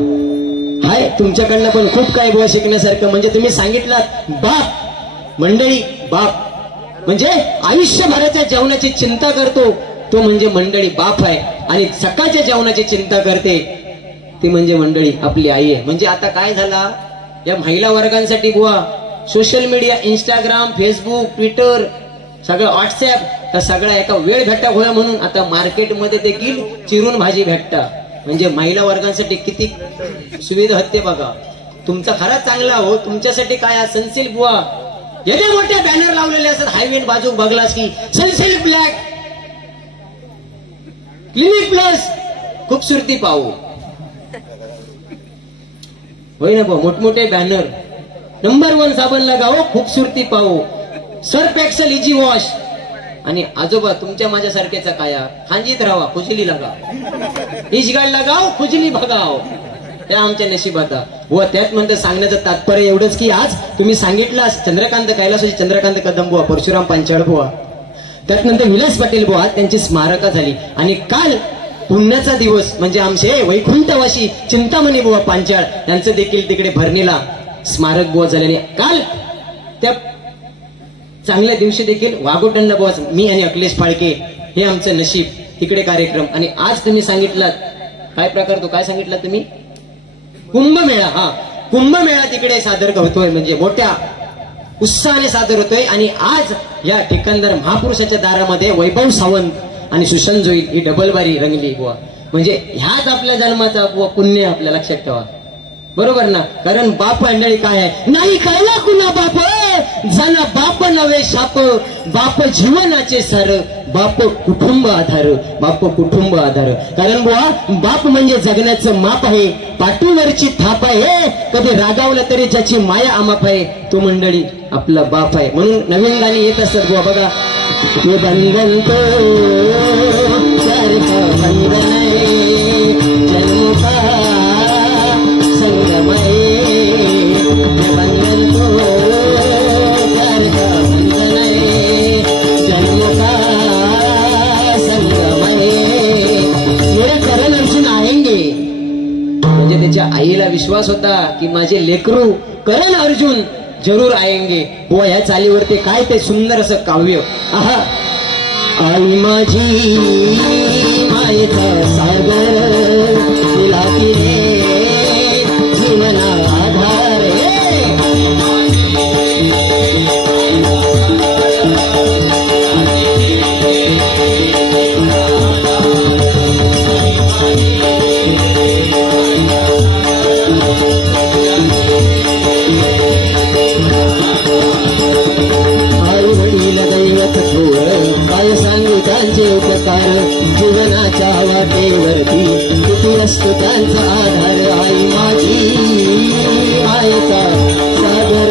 हाय तुमच्याकडनं पण खूप काही बुवा शिकण्यासारखं, म्हणजे तुम्ही सांगितलं बाप मंडळी, बाप म्हणजे आयुष्यभराच्या जेवणाची चिंता करतो तो म्हणजे मंडळी बाप आहे, आणि सकाळच्या जेवणाची चिंता करते ती म्हणजे मंडळी आपली आई आहे। म्हणजे आता काय झाला या महिला वर्गांसाठी बुवा social media, Instagram, Facebook, Twitter, सगळं व्हॉट्सअप, तर सगळं एका वेळ भेटा होया म्हणून आता मार्केटमध्ये देखील चिरून भाजी भेटता, म्हणजे महिला वर्गांसाठी किती सुविधा होते बघा। तुमचा खराच चांगला हो, तुमच्यासाठी काय सनसिल्क बुवा एवढे मोठे बॅनर लावलेले असतात हायवे बाजूक बघलास की सनसिल्क ब्लॅक, क्लिनिक प्लस, खूबसूरती पाहू होय ना बुवा, मोठमोठे बॅनर, नंबर 1 साबण लगाओ खूबसूरती पाहू, सर्फ एक्सेल इजी वॉश, आणि आजोबा तुमच्या माझ्यासारख्याचा काया खांजीत राहा खुजली लगाव, इशगाड लगाव खुजली भगाव, हे आमच्या नशिबात व त्यात म्हणतं सांगण्याचं तात्पर्य एवढंच की आज तुम्ही सांगितलं चंद्रकांत कैलासोजी, चंद्रकांत कदम बुवा, परशुराम पांचाळ बुवा, त्यात नंतर विलास पाटील बुवा त्यांची स्मारका झाली, आणि काल पुण्याचा दिवस म्हणजे आमचे वैकुंठवासी चिंतामणी बुवा पांचाळ यांचं देखील तिकडे भरणीला स्मारक बुवा झालेले। काल त्या चांगल्या दिवशी देखील वाघोटणला बुवा मी आणि अखिलेश फाळके हे आमचं नशीब तिकडे कार्यक्रम, आणि आज तुम्ही सांगितलं काय प्रकार, तो काय सांगितलं तुम्ही, कुंभमेळा, हा कुंभमेळा तिकडे सादर होतोय, म्हणजे मोठ्या उत्साहाने सादर होतोय. आणि आज या ठिकाणदार महापुरुषाच्या दारामध्ये वैभव सावंत आणि सुशांत जोईल ही डबल बारी रंगली बुवा. म्हणजे ह्याच आपल्या जन्माचा बुवा पुण्य आपल्या लक्षात ठेवा. बरोबर ना. कारण बाप मंडळी काय आहे, नाही कळला कुणा बाप जाना बाप नवे शाप, बाप जीवनाचे सार, बाप कुटुंब आधार, बाप कुटुंब आधार. कारण बुवा बाप म्हणजे जगण्याचं माप आहे, पाठीवरची थाप आहे. कधी रागावलं तरी ज्याची माया आमाप आहे तो मंडळी आपला बाप आहे. म्हणून नवीन गाणी येत असतात बुवा बघा. ये बंधन तो प्यार का बंधन है, जन्म का संगम है. ये बंधन तो प्यार का बंधन है, जन्म का संगम है. मेरे करण अर्जुन आएंगे. म्हणजे त्याच्या आईला विश्वास होता की माझे लेकरू करण अर्जुन जरूर आएंगे. बुवा ह्या चालीवरती काय ते सुंदर असं काव्य. आहा. आई माझी मायेचा सागर, तिला तिने जीवना आधार. काय सांगू त्यांचे उपकार, जीवनाच्या वाटेवरती किती असतो त्यांचा आधार. आई माझी आईचा सागर.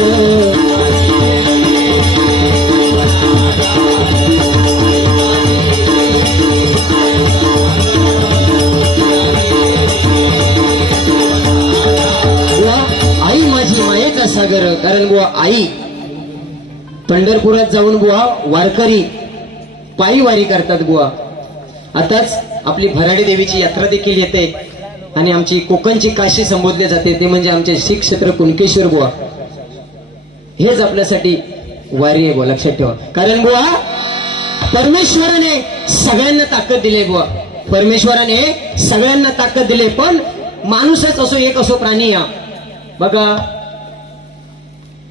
आई माझी मायेचा सागर. कारण बुवा आई पंढरपुरात जाऊन बुवा वारकरी पायी वारी करतात बुवा. आताच आपली भराडी देवीची यात्रा देखील येते आणि आमची कोकणची काशी संबोधली जाते, ते म्हणजे आमचे श्री क्षेत्र कुणकेश्वर बुवा. हेच आपल्यासाठी वारी आहे बुवा, लक्षात ठेवा. कारण बुवा परमेश्वराने सगळ्यांना ताकद दिली बुवा. परमेश्वराने सगळ्यांना ताकद दिली, पण माणूसच असो एक असो प्राणी या बघा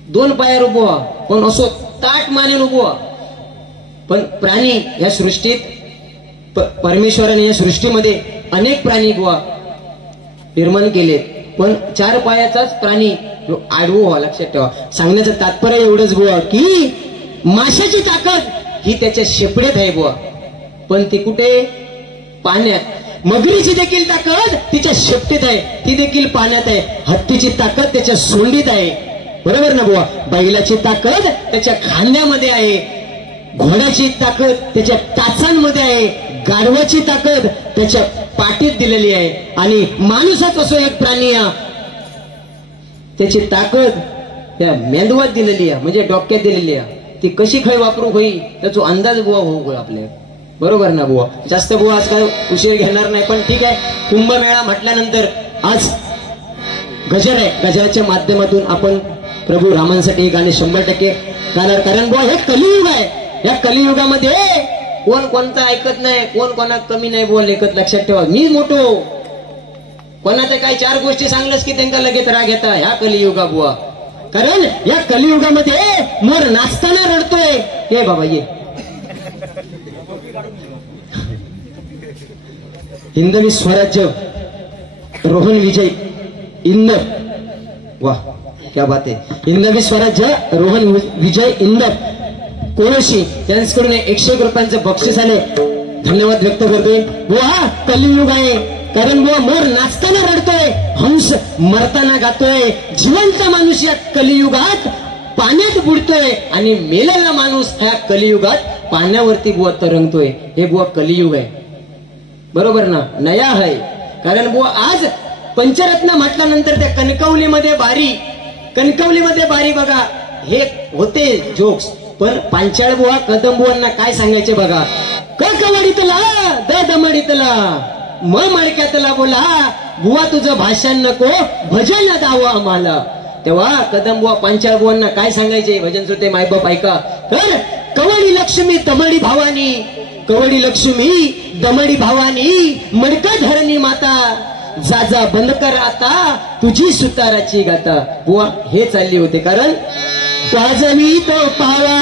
दोन पायावर उभो पण असो ताट मानेन उभो. पण प्राणी या सृष्टीत परमेश्वराने या सृष्टीमध्ये अनेक प्राणी बुवा निर्माण केले, पण चार पायाचाच प्राणी आडवो व्हा, लक्षात ठेवा. सांगण्याचं तात्पर्य एवढंच बुवा की माशाची ताकद ही त्याच्या शेपडेत आहे बुवा, पण ती कुठे? पाण्यात. मगरीची देखील ताकद तिच्या शेपटीत आहे, ती देखील पाण्यात आहे. हत्तीची ताकद त्याच्या सोंडीत आहे, बरोबर ना बुवा. बैलाची ताकद त्याच्या खांद्यामध्ये आहे, घोड्याची ताकद त्याच्या टाचांमध्ये आहे, गाढवाची ताकद त्याच्या पाठीत दिलेली आहे. आणि माणूसच असो एक प्राणी त्याची ताकद त्या मेंदवात दिलेली आहे, म्हणजे डोक्यात दिलेली आहे. ती कशी खै वापरू होई त्याचा अंदाज बुवा होऊ आपल्या, बरोबर ना बुवा. जास्त बुवा आज काय उशीर घेणार नाही, पण ठीक आहे. कुंभमेळा म्हटल्यानंतर आज गजर आहे, गजराच्या माध्यमातून आपण प्रभू रामांसाठी हे गाणे 100% गाणार. कारण बुवा हे कलियुग आहे, या कलियुगामध्ये कोण कोणता ऐकत नाही, कोण कोणात कमी नाही बुवा लेखत, लक्षात ठेवा. मी मोठो कोणाच्या काही चार गोष्टी सांगलंस की त्यांना लगेच राग येता, ह्या कलियुगा बुवा. कारण या कलियुगामध्ये मोर नाचताना रडतोय. हे बाबा ये हिंदवी स्वराज्य रोहन विजय इंद, वाह क्या बात आहे. हिंदवी स्वराज्य रोहन विजय इंद कोळशी त्यांच्याकडून 101 रुपयांचं बक्षीस आले, धन्यवाद व्यक्त करतोय. बुवा कलियुग आहे, कारण बुवा मोर नाचताना रडतोय, हंस मरताना गातोय. जिवंत माणूस या कलियुगात पाण्यात बुडतोय आणि मेलेला माणूस ह्या कलियुगात पाण्यावरती बुवा तरंगतोय. हे बुवा कलियुग आहे, बरोबर ना. नया आहे. कारण बुवा आज पंचरत्न म्हटल्यानंतर त्या कणकवलीमध्ये बारी बघा हे होते जोक्स, पण पांचाळ बुवा कदम बुवांना काय सांगायचे बघा. कवडीतला द दमडीतला म मडक्यातला बोला बुवा तुझं भाषण नको भजन दावं आम्हाला. तेव्हा कदम बुवा पांचाळ बुवांना काय सांगायचे भजन श्रोते मायबाप ऐका. तर कवडी लक्ष्मी दमडी भावानी, कवडी लक्ष्मी दमडी भावानी, मडका धरणी माता, जाजा बंद कर आता तुझी सुताराची गाता. बुवा हे चालली होते. कारण वाजवी तो पावा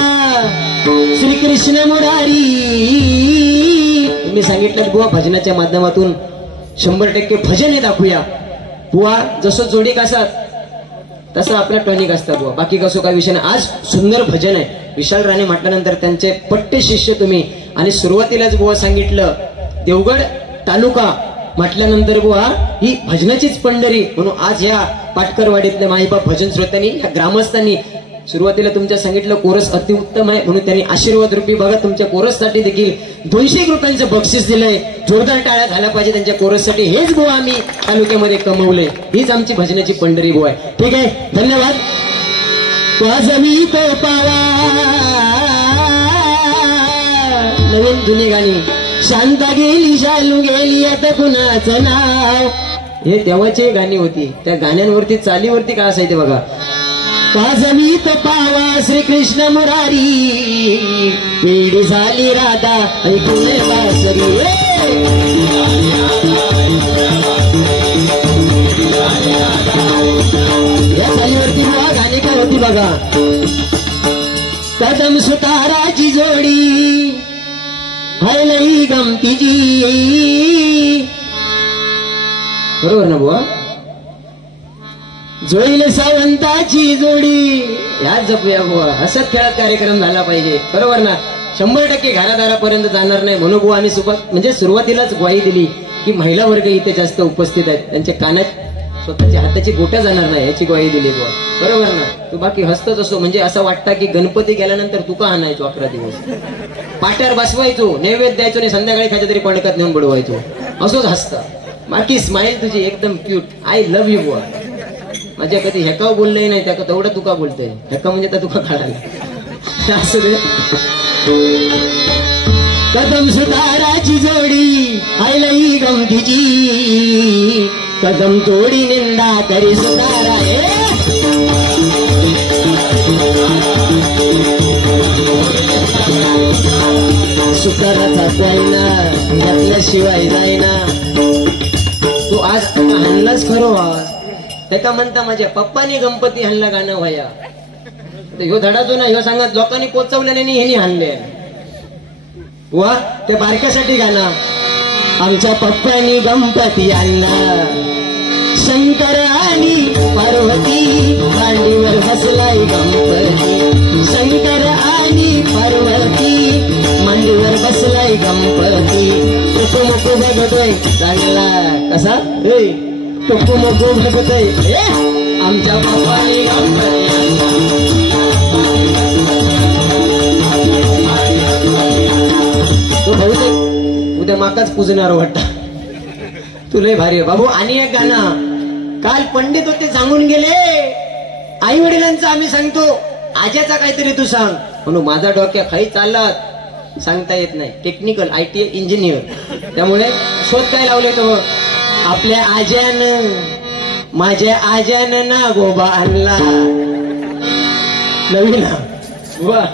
श्रीकृष्ण मुरारी. तुम्ही सांगितलं बुवा भजनाच्या माध्यमातून 100% भजन दाखवूया. बुवा जसं जोडी असतात तसं आपला टॉनिक असतं बुवा. बाकी कसं काय विषय नाही. आज सुंदर भजन आहे. विशाल राणे म्हटल्यानंतर त्यांचे पट्टे शिष्य तुम्ही. आणि सुरुवातीलाच बुवा सांगितलं देवगड तालुका म्हटल्यानंतर बुवा ही भजनाचीच पंढरी. म्हणून आज या पाटकरवाडीतल्या माईबाप भजन श्रोत्यांनी या ग्रामस्थांनी सुरुवातीला तुमच्या सांगितलं कोरस अतिउत्तम आहे म्हणून त्यांनी आशीर्वाद रूपी बघा तुमच्या कोरससाठी देखील 200 रुपयांचं बक्षीस दिलंय. जोरदार टाळ्या झाल्या पाहिजे त्यांच्या कोरससाठी. हेच बुवा आम्ही तालुक्यामध्ये कमवलंय. हीच आमची भजनाची पंढरी बुवा आहे. ठीक आहे, धन्यवाद. वाजवी तो पावा नवीन जुनी गाणी. शांता गेली शालू गेली आता कुणाचं नाव. हे तेव्हाची गाणी होती. त्या गाण्यांवरती चालीवरती काय असायचे बघा. वाजवी तो पावा श्रीकृष्ण मुरारी वेडी झाली राधा ऐकून बासरी. या चालीवरती बघा गाणी काय होती बघा. कदम सुताराची जोडी हाय लई गमतीची. बरोबर ना बुवा. जोडीले सावंताची जोडी ह्या जपूया बुवा. हसत खेळात कार्यक्रम झाला पाहिजे. बरोबर ना. 100% घरादारापर्यंत जाणार नाही म्हणून बुवा आम्ही म्हणजे सुरुवातीलाच ग्वाही दिली की महिला वर्ग इथे जास्त उपस्थित आहेत. त्यांच्या कानात स्वतःच्या हाताची बोटं जाणार नाही याची ग्वाही दिली बुवा. बरोबर ना. तू बाकी हसतच असो म्हणजे असं वाटतं की गणपती गेल्यानंतर तुका हाणायचो 11 दिवस. पाट्यावर बसवायचो नैवेद्य द्यायचो आणि संध्याकाळी खायच्या तरी पडकात नेऊन बुडवायचो. असंच हसतं. बाकी स्माइल तुझी एकदम क्यूट. आय लव्ह यू बुवा. माझ्या कधी हेका बोललंय नाही त्या तेवढं तुका बोलतोय. हेका म्हणजे त्या तुका कळालं असं दे. कदम सुताराची जोडी आईलई गमतीची कदम तोडी निंदा करी सुतारा. सुताराचा जाईना घातल्याशिवाय जाईना. तू आज हाणलाच खरो. आज त्याका म्हणता माझ्या पप्पानी गणपती हाणला गाणं व्हाया. ह्यो धडाचो ना. ह्यो सांगत लोकांनी पोचवल्याने ह्यानी हाणले. वा ते बारक्यासाठी गाणं. आमच्या पप्पानी गणपती आणला शंकर आणि पार्वती मांडीवर बसलाय गणपती. शंकर आणि पार्वती मांडीवर बसलाय गणपती. टुकू मुकू बघतोय चांगला कसा टुकू मुकू बघतोय. आमच्या पप्पानी गणपती तो बहुतेक उद्या माकाच पूजणार वाटतं. तुला भारी बाबू. आणि एक गाणं काल पंडित होते सांगून गेले. आई वडिलांचं आम्ही सांगतो आज्याचा काहीतरी तू सांग म्हणून माझा डोक्या खाई चालत सांगता येत नाही. टेक्निकल ITI इंजिनियर त्यामुळे शोध काय लावले तो. आपल्या आज्यानं माझ्या आज्यानं ना गोबा आणला नवीन. वा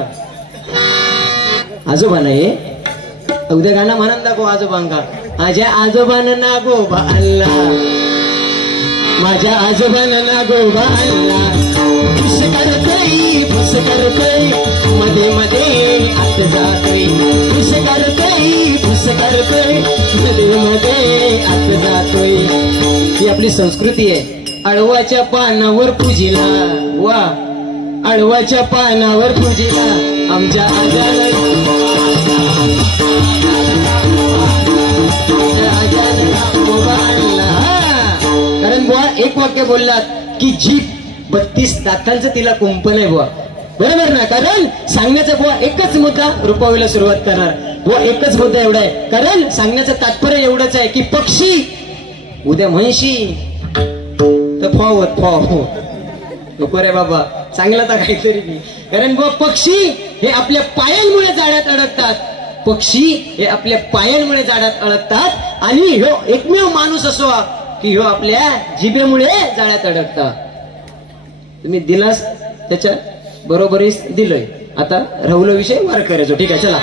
आजोबा नाही उद्या गाणं म्हणून दाखव आजोबांका. माझ्या आजोबानं ना गोबा आणला माझ्या आजोबानं ना गोबा आणला. फुस करतोय फुस करतोय मध्ये मध्ये आत जातोय. फुस करतोय मध्ये मध्ये आत जातोय. ही आपली संस्कृती आहे. अळवाच्या पानावर पूजिला. वा अळवाच्या पानावर पूजिला आमच्या आजाला. कारण बुवा एक वाक्य बोललात की जीभ 32 दातांचं तिला कुंपण आहे बुवा. बरोबर ना. कारण सांगण्याचा बुवा एकच मुद्दा रुपावीला सुरुवात करणार. बुवा एकच मुद्दा एवढा आहे. कारण सांगण्याचं तात्पर्य एवढंच आहे की पक्षी उद्या म्हैशी तर फॉवत नको रे बाबा. चांगला तर काहीतरी नाही. कारण बुवा पक्षी हे आपल्या पायांमुळे जाळ्यात अडकतात. पक्षी हे आपल्या पायांमुळे जाळ्यात अडकतात. आणि ह्यो एकमेव माणूस असो की ह्यो आपल्या जिभेमुळे जाळ्यात अडकतात. तुम्ही दिलास त्याच्या बरोबरीस दिलंय. आता राहुल विषय वार करायचो. ठीक आहे चला.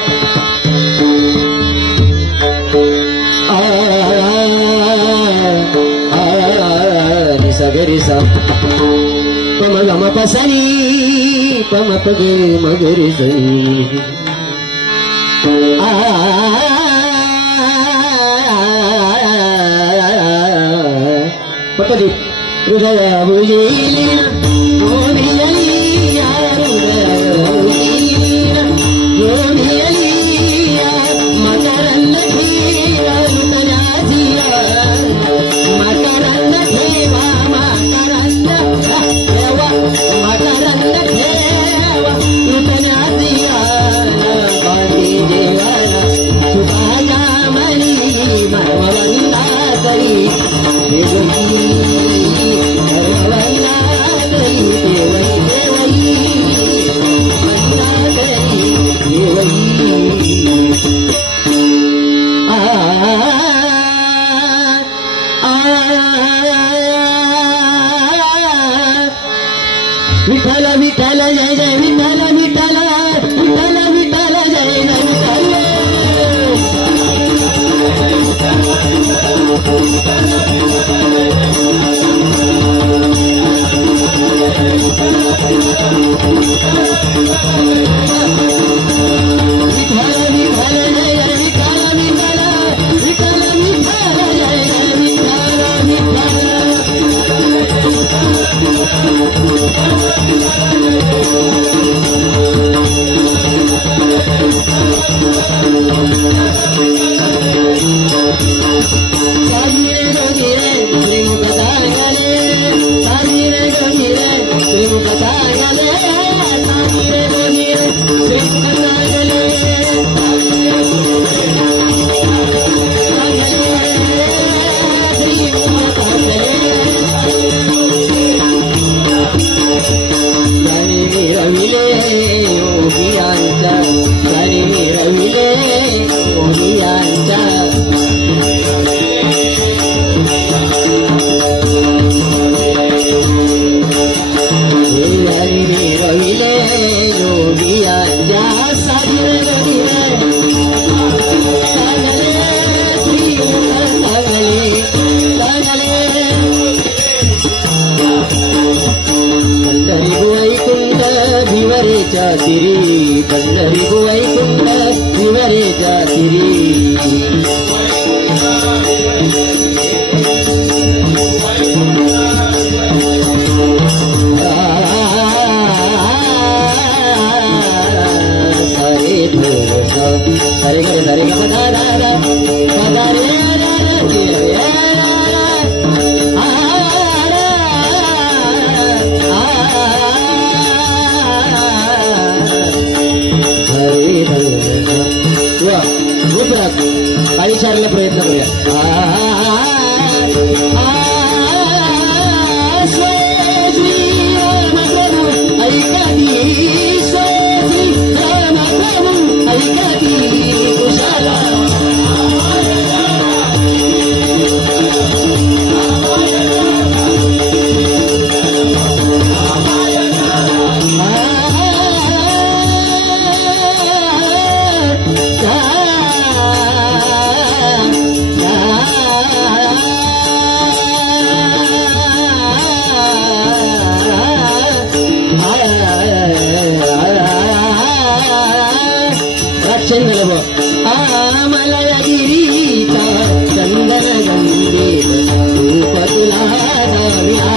रिसा गे रिसा गम गम पसनी पम पग मगर सनी पपदी हृदय भुजीलीन गोभियलिया हृदय भुजीलीन गोभियलिया मकरंद ठेवा ऋतुराजिया मकरंद ठेवा मकरंद ठेवा मकरंद ठेवा ऋतुराजिया बांधी देवाला सुभाया मनी मरवंदा करी देवई मरवंदा करी देवई देवई वंदा करी देवई विठ्ठल विठ्ठल जय जय विठ्ठल विठ्ठल विठ्ठल विठ्ठल जय जय विठ्ठल पंढरी वैकुंठ विवरेच्या तिरी सारे थोडस सारे ग सारे ग पदा दादा पदा रे विचारला प्रयत्न करूया श्री राम प्रभू ऐकाती श्री राम प्रभू ऐकाती कुशाला मलयगिरीचा चंदन गंगेत रूप तुला दाव्या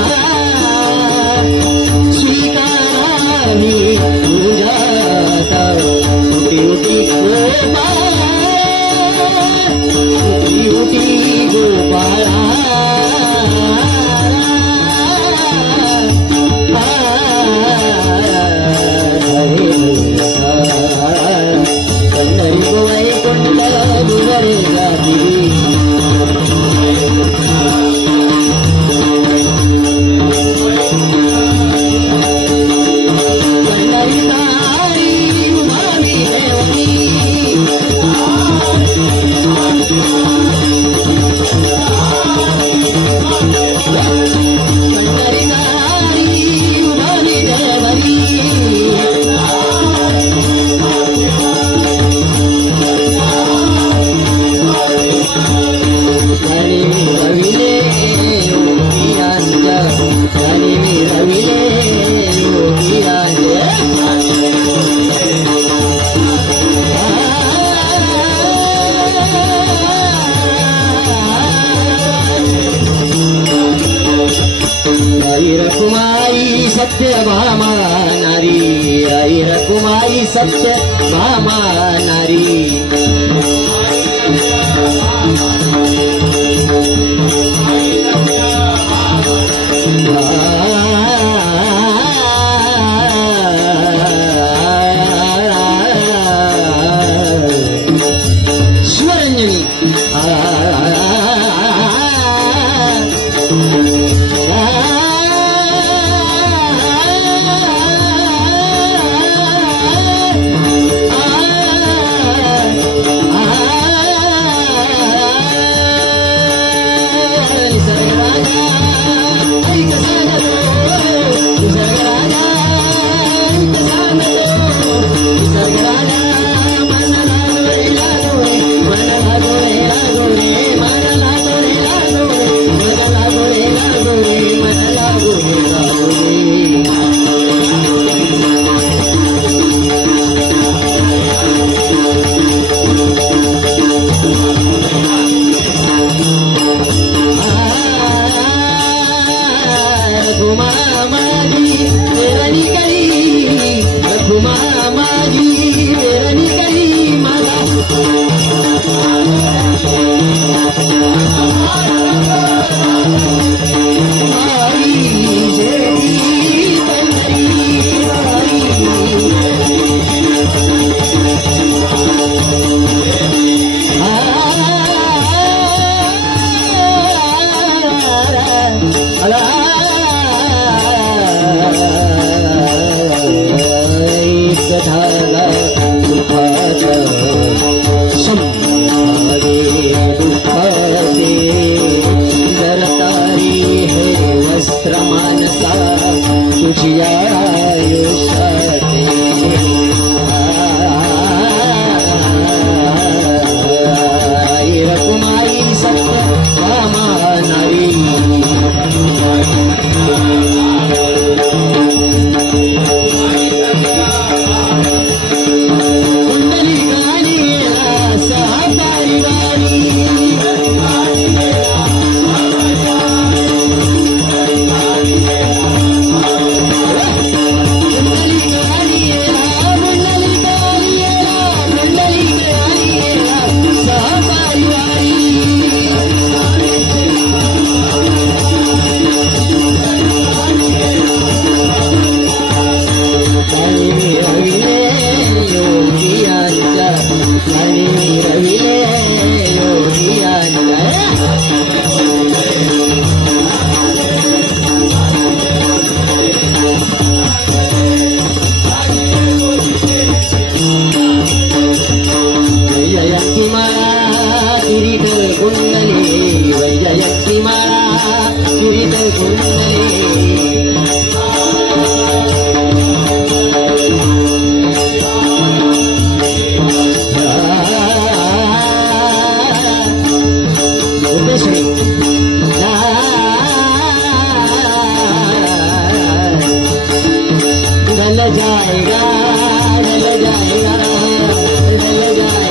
स्वीकारामी तुझ्यात उटी उटी गोपाळा उटी उटी गोपाळा रकुमाई सत्य भामा नारी, आई रकुमाई सत्य भामा नारी. शिवरंजनी ढल जाएगा, ढल जाएगा, ढल जाएगा.